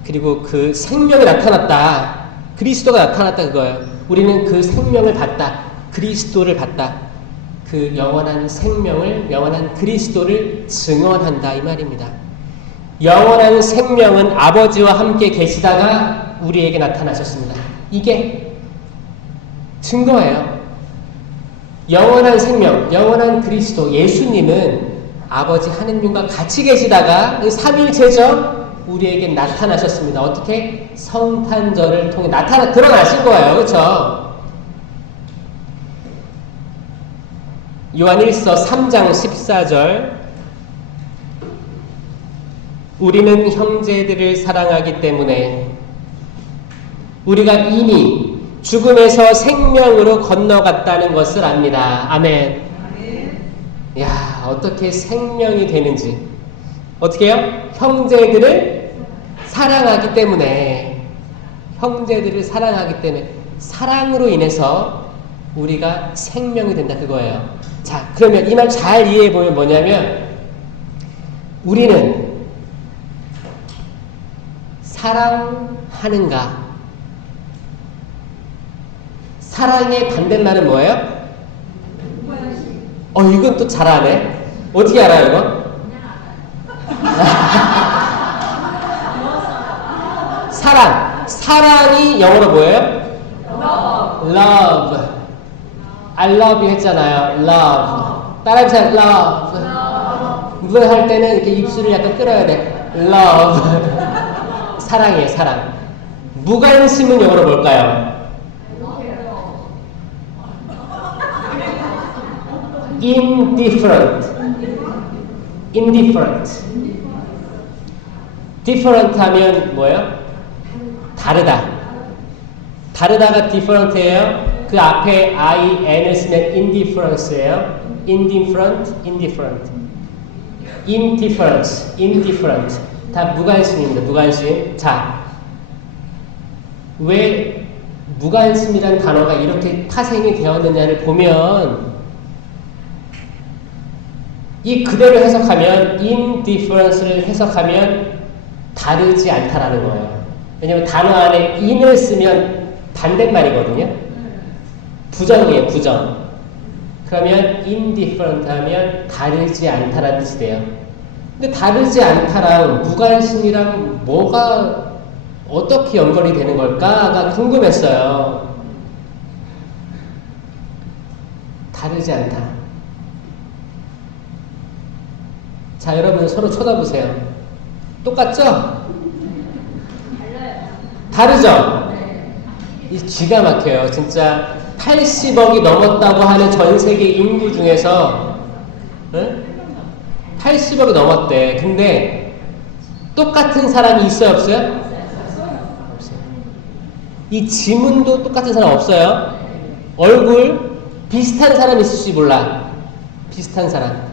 그리고 그 생명이 나타났다. 그리스도가 나타났다 그거예요. 우리는 그 생명을 받다. 그리스도를 받다. 그 영원한 생명을, 영원한 그리스도를 증언한다 이 말입니다. 영원한 생명은 아버지와 함께 계시다가 우리에게 나타나셨습니다. 이게 증거예요. 영원한 생명, 영원한 그리스도, 예수님은 아버지 하느님과 같이 계시다가 삼위일체죠. 우리에게 나타나셨습니다. 어떻게? 성탄절을 통해 드러나신 거예요. 그렇죠? 요한 1서 3장 14절 우리는 형제들을 사랑하기 때문에 우리가 이미 죽음에서 생명으로 건너갔다는 것을 압니다. 아멘. 야, 어떻게 생명이 되는지. 어떻게 해요? 형제들을 사랑하기 때문에, 형제들을 사랑하기 때문에, 사랑으로 인해서 우리가 생명이 된다 그거예요. 자, 그러면 이 말 잘 이해해 보면 뭐냐면, 우리는 사랑하는가? 사랑의 반대말은 뭐예요? 이건 또 잘 아네. 어떻게 알아요, 이거? 사랑이 영어로 뭐예요? love. I love you 했잖아요. love. 따라해보세요. love. 물 할 때는 이렇게 입술을 약간 끌어야 돼. love. 사랑이에요, 사랑. 무관심은 영어로 뭘까요? indifferent. different 하면 뭐예요? 다르다. 다르다가 different예요. 그 앞에 IN을 쓰면 indifference예요. indifferent. indifferent. 다 무관심입니다. 무관심. 자, 왜 무관심이란 단어가 이렇게 파생이 되었느냐를 보면, 이 그대로 해석하면, indifference를 해석하면 다르지 않다라는 거예요. 왜냐면 단어 안에 in을 쓰면 반대말이거든요. 부정이에요, 부정. 그러면 indifferent 하면 다르지 않다라는 뜻이 돼요. 근데 다르지 않다랑 무관심이랑 뭐가 어떻게 연결이 되는 걸까가 궁금했어요. 다르지 않다. 자, 여러분 서로 쳐다보세요. 똑같죠? 다르죠? 이 기가 막혀요. 진짜 80억이 넘었다고 하는 전 세계 인구 중에서 80억이 넘었대. 근데 똑같은 사람이 있어요, 없어요? 없어요. 이 지문도 똑같은 사람 없어요? 얼굴 비슷한 사람 있을지 몰라. 비슷한 사람.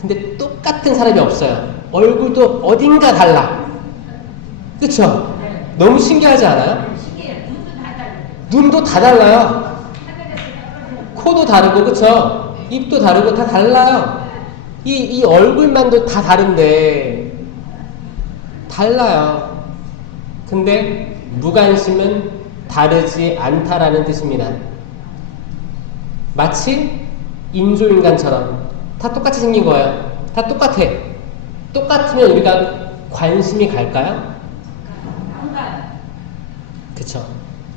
근데 똑같은 사람이 없어요. 얼굴도 어딘가 달라. 그쵸? 너무 신기하지 않아요? 눈도 다 달라요. 코도 다르고, 그쵸? 입도 다르고 다 달라요. 이 얼굴만도 다 다른데 달라요. 근데 무관심은 다르지 않다라는 뜻입니다. 마치 인조인간처럼 다 똑같이 생긴 거예요. 다 똑같아. 똑같으면 우리가 관심이 갈까요? 그쵸?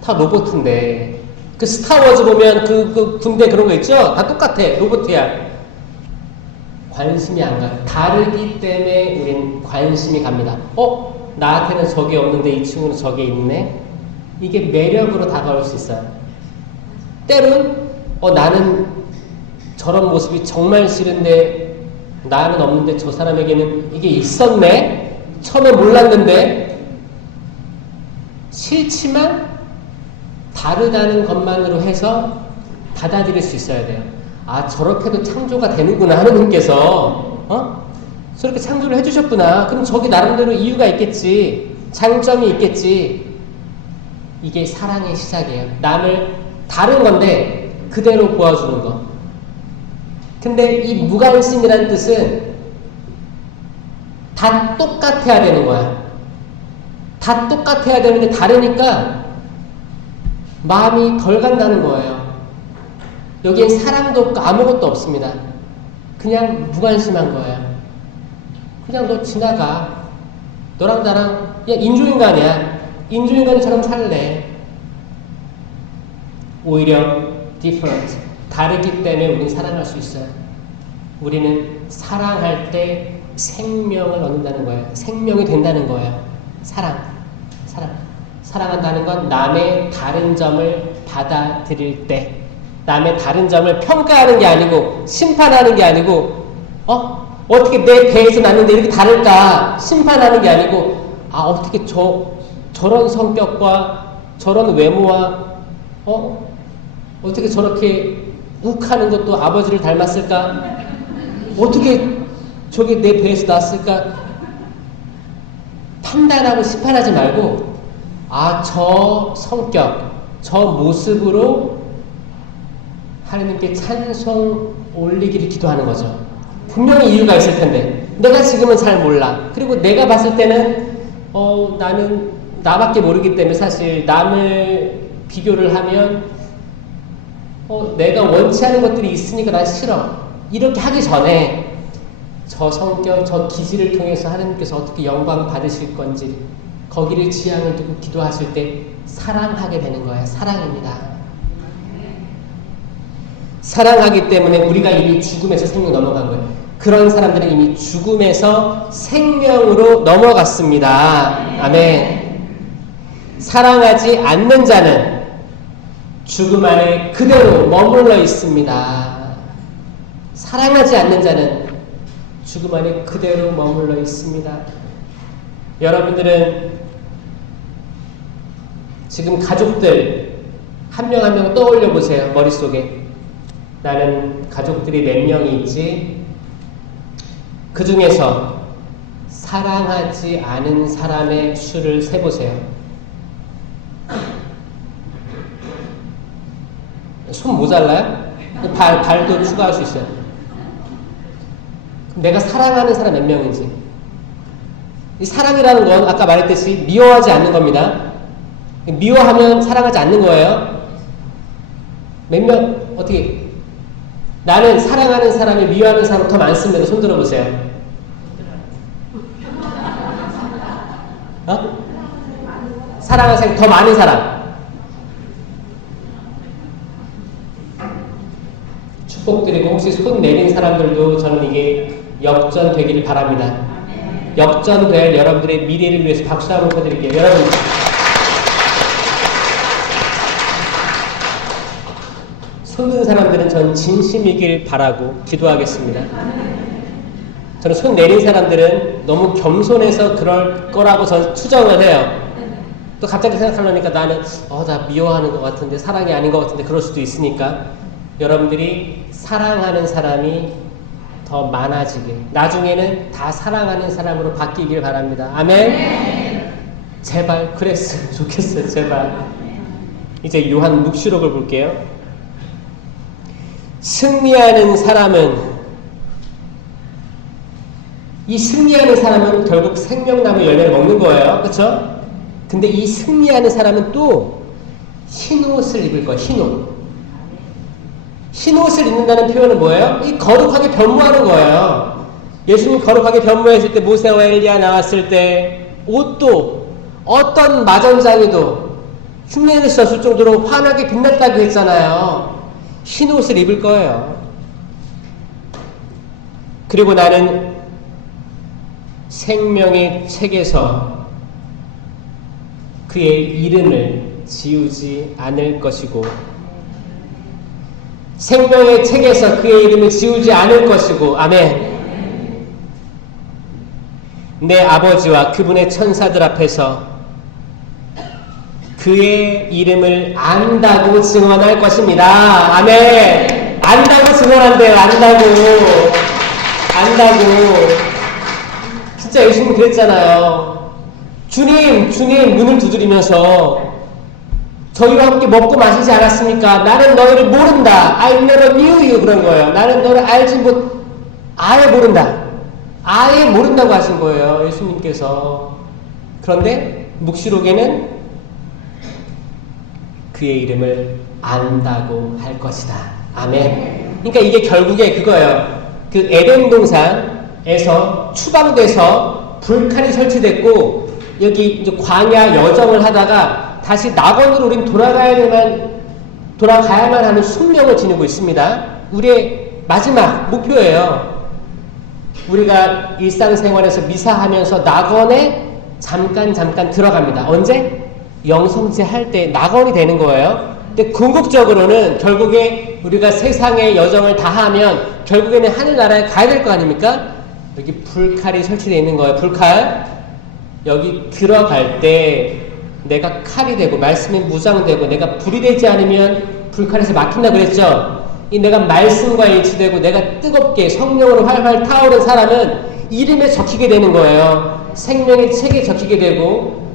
다 로봇인데, 그 스타워즈 보면 그 군대 그런 거 있죠? 다 똑같아. 로봇이야. 관심이 안 가요. 다르기 때문에 우린 관심이 갑니다. 나한테는 저게 없는데 이 친구는 저게 있네? 이게 매력으로 다가올 수 있어요. 때론 나는 저런 모습이 정말 싫은데, 나는 없는데 저 사람에게는 이게 있었네? 처음에 몰랐는데, 싫지만 다르다는 것만으로 해서 받아들일 수 있어야 돼요. 아, 저렇게도 창조가 되는구나. 하느님께서 저렇게 창조를 해주셨구나. 그럼 저기 나름대로 이유가 있겠지. 장점이 있겠지. 이게 사랑의 시작이에요. 남을 다른 건데 그대로 보아주는 거. 근데 이 무관심이라는 뜻은 다 똑같아야 되는 거야. 다 똑같아야 되는데 다르니까 마음이 덜 간다는 거예요. 여기엔 사랑도 없고 아무것도 없습니다. 그냥 무관심한 거예요. 그냥 너 지나가. 너랑 나랑 그냥 인조인간이야. 인조인간처럼 살래. 오히려 different, 다르기 때문에 우리는 사랑할 수 있어요. 우리는 사랑할 때 생명을 얻는다는 거예요. 생명이 된다는 거예요. 사랑한다는 건 남의 다른 점을 받아들일 때, 남의 다른 점을 평가하는 게 아니고 심판하는 게 아니고 어떻게 내 배에서 났는데 이렇게 다를까 심판하는 게 아니고 어떻게 저런 성격과 저런 외모와 어떻게 저렇게 욱하는 것도 아버지를 닮았을까? 어떻게 저게 내 배에서 났을까? 판단하고 심판하지 말고 저 성격, 저 모습으로 하나님께 찬송 올리기를 기도하는 거죠. 분명히 이유가 있을 텐데 내가 지금은 잘 몰라. 그리고 내가 봤을 때는 나는 나밖에 모르기 때문에 사실 남을 비교를 하면 내가 원치 않은 것들이 있으니까 난 싫어. 이렇게 하기 전에 저 성격, 저 기질을 통해서 하나님께서 어떻게 영광 받으실 건지 거기를 지향을 두고 기도하실 때 사랑하게 되는 거예요. 사랑입니다. 사랑하기 때문에 우리가 이미 죽음에서 생명 넘어간 거예요. 그런 사람들은 이미 죽음에서 생명으로 넘어갔습니다. 아멘. 사랑하지 않는 자는 죽음 안에 그대로 머물러 있습니다. 사랑하지 않는 자는 죽음 안에 그대로 머물러 있습니다. 여러분들은 지금 가족들 한 명 한 명 떠올려 보세요. 머릿속에 나는 가족들이 몇 명이 있지? 그 중에서 사랑하지 않은 사람의 수를 세보세요. 손 모자라요? 발도 추가할 수 있어요. 내가 사랑하는 사람 몇 명인지. 이 사랑이라는 건 아까 말했듯이 미워하지 않는 겁니다. 미워하면 사랑하지 않는 거예요. 몇 명, 어떻게, 나는 사랑하는 사람이 미워하는 사람 더 많습니다. 손 들어보세요. 사랑하는 사람이 더 많은 사람. 축복드리고 혹시 손 내린 사람들도 저는 이게 역전되기를 바랍니다. 역전될 여러분들의 미래를 위해서 박수 한번 쳐드릴게요. 여러분, 손든 사람들은 전 진심이길 바라고 기도하겠습니다. 저는 손 내린 사람들은 너무 겸손해서 그럴 거라고 전 추정을 해요. 또 갑자기 생각하려니까 나는 나 미워하는 것 같은데 사랑이 아닌 것 같은데 그럴 수도 있으니까 여러분들이 사랑하는 사람이 더 많아지길, 나중에는 다 사랑하는 사람으로 바뀌길 바랍니다. 아멘. 제발 그랬으면 좋겠어요. 제발. 이제 요한 묵시록을 볼게요. 승리하는 사람은, 이 승리하는 사람은 결국 생명나무 열매를 먹는 거예요. 그렇죠? 근데 이 승리하는 사람은 또 흰옷을 입을 거예요. 흰옷. 흰옷을 입는다는 표현은 뭐예요? 이 거룩하게 변모하는 거예요. 예수님 거룩하게 변모했을 때, 모세와 엘리야 나왔을 때 옷도 어떤 마전장이도 흉내낼 수 없을 정도로 환하게 빛났다고 했잖아요. 흰옷을 입을 거예요. 그리고 나는 생명의 책에서 그의 이름을 지우지 않을 것이고, 생명의 책에서 그의 이름을 지우지 않을 것이고, 아멘. 내 아버지와 그분의 천사들 앞에서 그의 이름을 안다고 증언할 것입니다. 아멘. 안다고 증언한대요. 안다고. 진짜 예수님 그랬잖아요. 주님 문을 두드리면서 저희와 함께 먹고 마시지 않았습니까? 나는 너희를 모른다. I never knew you. 그런 거예요. 나는 너를 아예 모른다. 아예 모른다고 하신 거예요. 예수님께서. 그런데 묵시록에는 그의 이름을 안다고 할 것이다. 아멘. 그러니까 이게 결국에 그거예요. 그 에덴 동산에서 추방돼서 불칼이 설치됐고, 여기 이제 광야 여정을 하다가 다시 낙원으로 우린 돌아가야만 하는 숙명을 지니고 있습니다. 우리의 마지막 목표예요. 우리가 일상생활에서 미사하면서 낙원에 잠깐 들어갑니다. 언제? 영성제 할 때 낙원이 되는 거예요. 근데 궁극적으로는 결국에 우리가 세상의 여정을 다 하면 결국에는 하늘나라에 가야 될 거 아닙니까? 여기 불칼이 설치되어 있는 거예요. 불칼. 여기 들어갈 때 내가 칼이 되고 말씀이 무장되고 내가 불이 되지 않으면 불칼에서 막힌다 그랬죠? 이 내가 말씀과 일치되고 내가 뜨겁게 성령으로 활활 타오른 사람은 이름에 적히게 되는 거예요. 생명의 책에 적히게 되고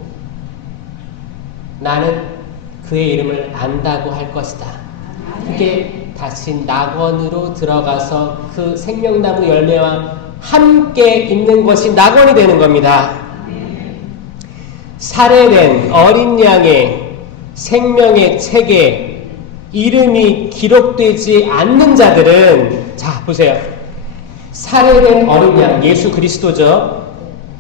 나는 그의 이름을 안다고 할 것이다. 그게 다시 낙원으로 들어가서 그 생명나무 열매와 함께 있는 것이 낙원이 되는 겁니다. 살해된 어린 양의 생명의 책에 이름이 기록되지 않는 자들은, 자 보세요. 살해된 어린 양, 예수 그리스도죠.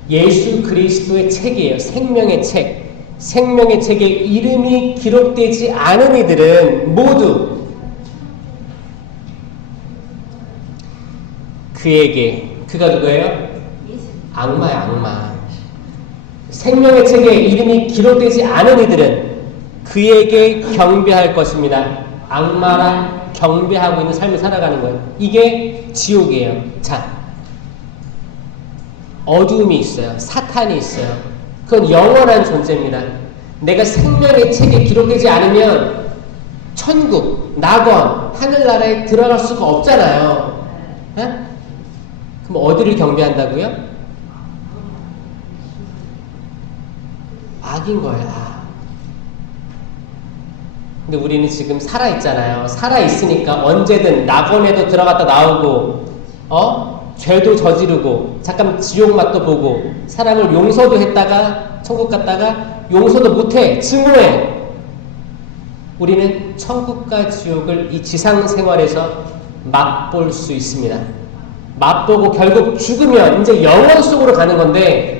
예수 그리스도의 책이에요. 생명의 책. 생명의 책에 이름이 기록되지 않은 이들은 모두 그에게, 그가 누구예요? 악마야, 악마. 생명의 책에 이름이 기록되지 않은 이들은 그에게 경배할 것입니다. 악마랑 경배하고 있는 삶을 살아가는 거예요. 이게 지옥이에요. 자, 어두움이 있어요. 사탄이 있어요. 그건 영원한 존재입니다. 내가 생명의 책에 기록되지 않으면 천국, 낙원, 하늘나라에 들어갈 수가 없잖아요. 에? 그럼 어디를 경배한다고요? 악인 거예요. 근데 우리는 지금 살아있잖아요. 살아있으니까 언제든 낙원에도 들어갔다 나오고, 죄도 저지르고, 잠깐 지옥 맛도 보고, 사람을 용서도 했다가, 천국 갔다가, 용서도 못해, 증오해. 우리는 천국과 지옥을 이 지상 생활에서 맛볼 수 있습니다. 맛보고 결국 죽으면 이제 영원 속으로 가는 건데,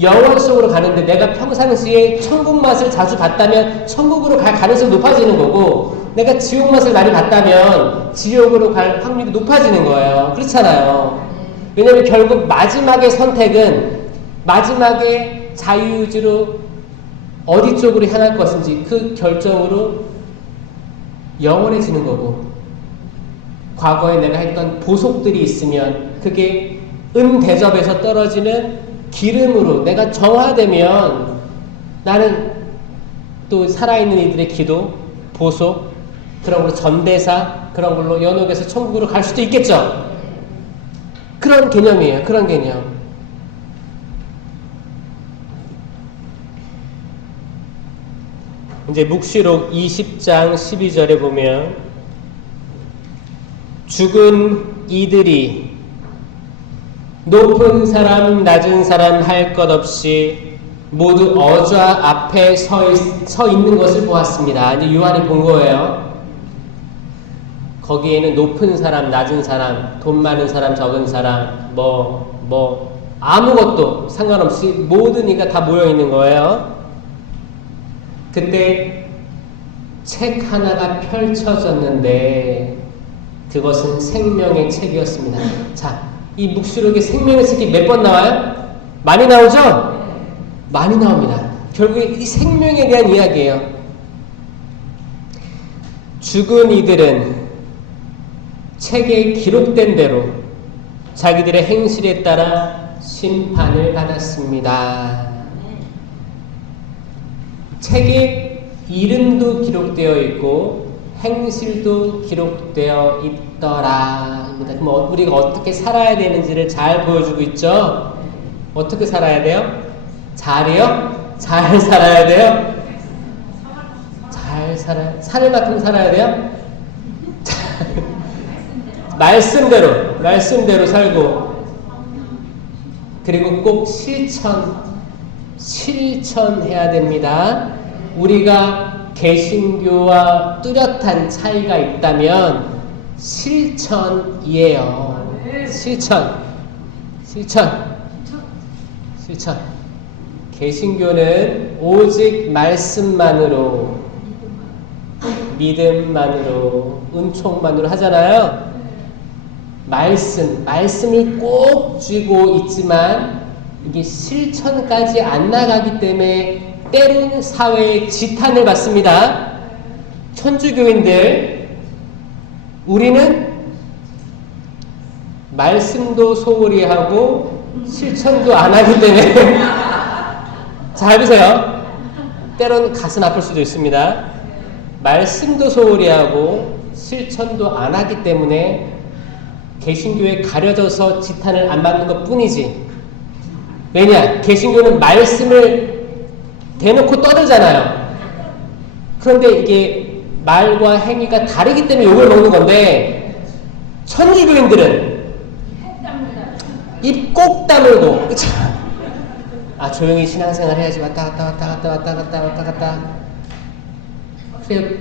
영원 속으로 가는데 내가 평상시에 천국 맛을 자주 봤다면 천국으로 갈 가능성이 높아지는 거고, 내가 지옥 맛을 많이 봤다면 지옥으로 갈 확률이 높아지는 거예요. 그렇잖아요. 왜냐하면 결국 마지막의 선택은 마지막에 자유의지로 어디 쪽으로 향할 것인지 그 결정으로 영원해지는 거고, 과거에 내가 했던 보속들이 있으면 그게 은대접에서 떨어지는 기름으로 내가 정화되면 나는 또 살아있는 이들의 기도, 보속, 그런 걸로 전대사, 그런 걸로 연옥에서 천국으로 갈 수도 있겠죠. 그런 개념이에요. 그런 개념. 이제 묵시록 20장 12절에 보면 죽은 이들이 높은 사람 낮은 사람 할 것 없이 모두 어좌 앞에 서 있는 것을 보았습니다. 이제 요한이 본 거예요. 거기에는 높은 사람, 낮은 사람, 돈 많은 사람, 적은 사람, 아무것도 상관없이 모든 이가 다 모여 있는 거예요. 그때 책 하나가 펼쳐졌는데 그것은 생명의 책이었습니다. 자, 이 묵시록에 생명의 책이 몇 번 나와요? 많이 나오죠? 많이 나옵니다. 결국에 이 생명에 대한 이야기예요. 죽은 이들은 책에 기록된 대로 자기들의 행실에 따라 심판을 받았습니다. 책에 이름도 기록되어 있고 행실도 기록되어 있더라. 그럼 우리가 어떻게 살아야 되는지를 잘 보여주고 있죠? 어떻게 살아야 돼요? 잘이요? 잘 살아야 돼요? 잘 살아야, 산을만큼 살아야 돼요? 말씀대로 살고, 그리고 꼭 실천해야 됩니다. 우리가 개신교와 뚜렷한 차이가 있다면 실천이에요. 실천. 개신교는 오직 말씀만으로, 믿음만으로, 은총만으로 하잖아요. 말씀을 꼭 쥐고 있지만 이게 실천까지 안 나가기 때문에 때론 사회의 지탄을 받습니다. 천주교인들, 우리는 말씀도 소홀히 하고 실천도 안 하기 때문에 잘 보세요. 때론 가슴 아플 수도 있습니다. 말씀도 소홀히 하고 실천도 안 하기 때문에 개신교에 가려져서 지탄을 안 받는 것 뿐이지. 왜냐? 개신교는 말씀을 대놓고 떠들잖아요. 그런데 이게 말과 행위가 다르기 때문에 욕을 먹는 건데, 천주교인들은 입 꼭 다물고, 그쵸? 아, 조용히 신앙생활 해야지. 왔다 갔다. 그래,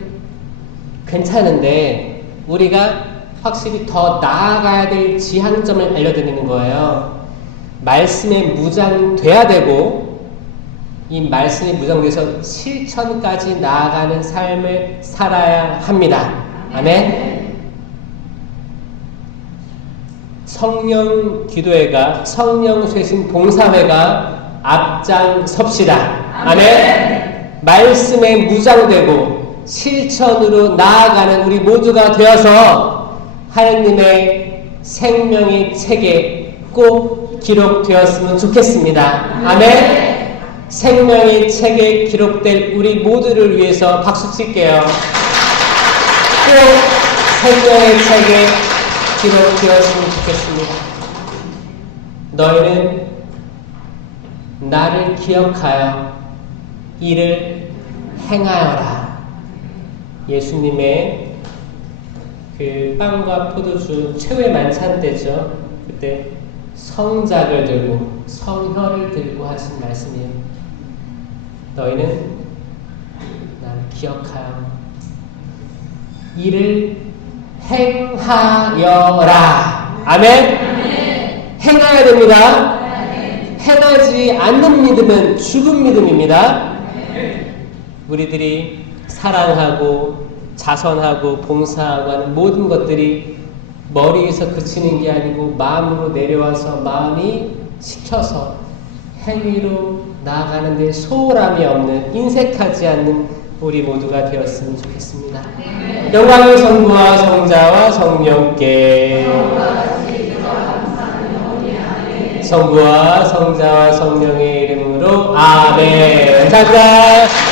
괜찮은데, 우리가 확실히 더 나아가야 될 지향점을 알려드리는 거예요. 말씀에 무장돼야 되고, 이 말씀에 무장돼서 실천까지 나아가는 삶을 살아야 합니다. 아멘? 성령 기도회가, 성령 쇄신 봉사회가 앞장섭시다. 아멘? 말씀에 무장되고 실천으로 나아가는 우리 모두가 되어서 하느님의 생명의 책에 꼭 기록되었으면 좋겠습니다. 아멘? 생명의 책에 기록될 우리 모두를 위해서 박수 칠게요. 꼭 생명의 책에 기록되었으면 좋겠습니다. 너희는 나를 기억하여 이를 행하여라. 예수님의 그 빵과 포도주 최후의 만찬 때죠. 그때 성작을 들고 성혈을 들고 하신 말씀이에요. 너희는 나를 기억하여 이를 행하여라. 아멘? 행해야 됩니다. 행하지 않는 믿음은 죽은 믿음입니다. 우리들이 사랑하고 자선하고 봉사하고 하는 모든 것들이 머리에서 그치는 게 아니고 마음으로 내려와서 마음이 시켜서 행위로 나아가는 데 소홀함이 없는, 인색하지 않는 우리 모두가 되었으면 좋겠습니다. 영광의 성부와 성자와 성령께, 성부와 성자와 성령의 이름으로 아멘. 감사합니다.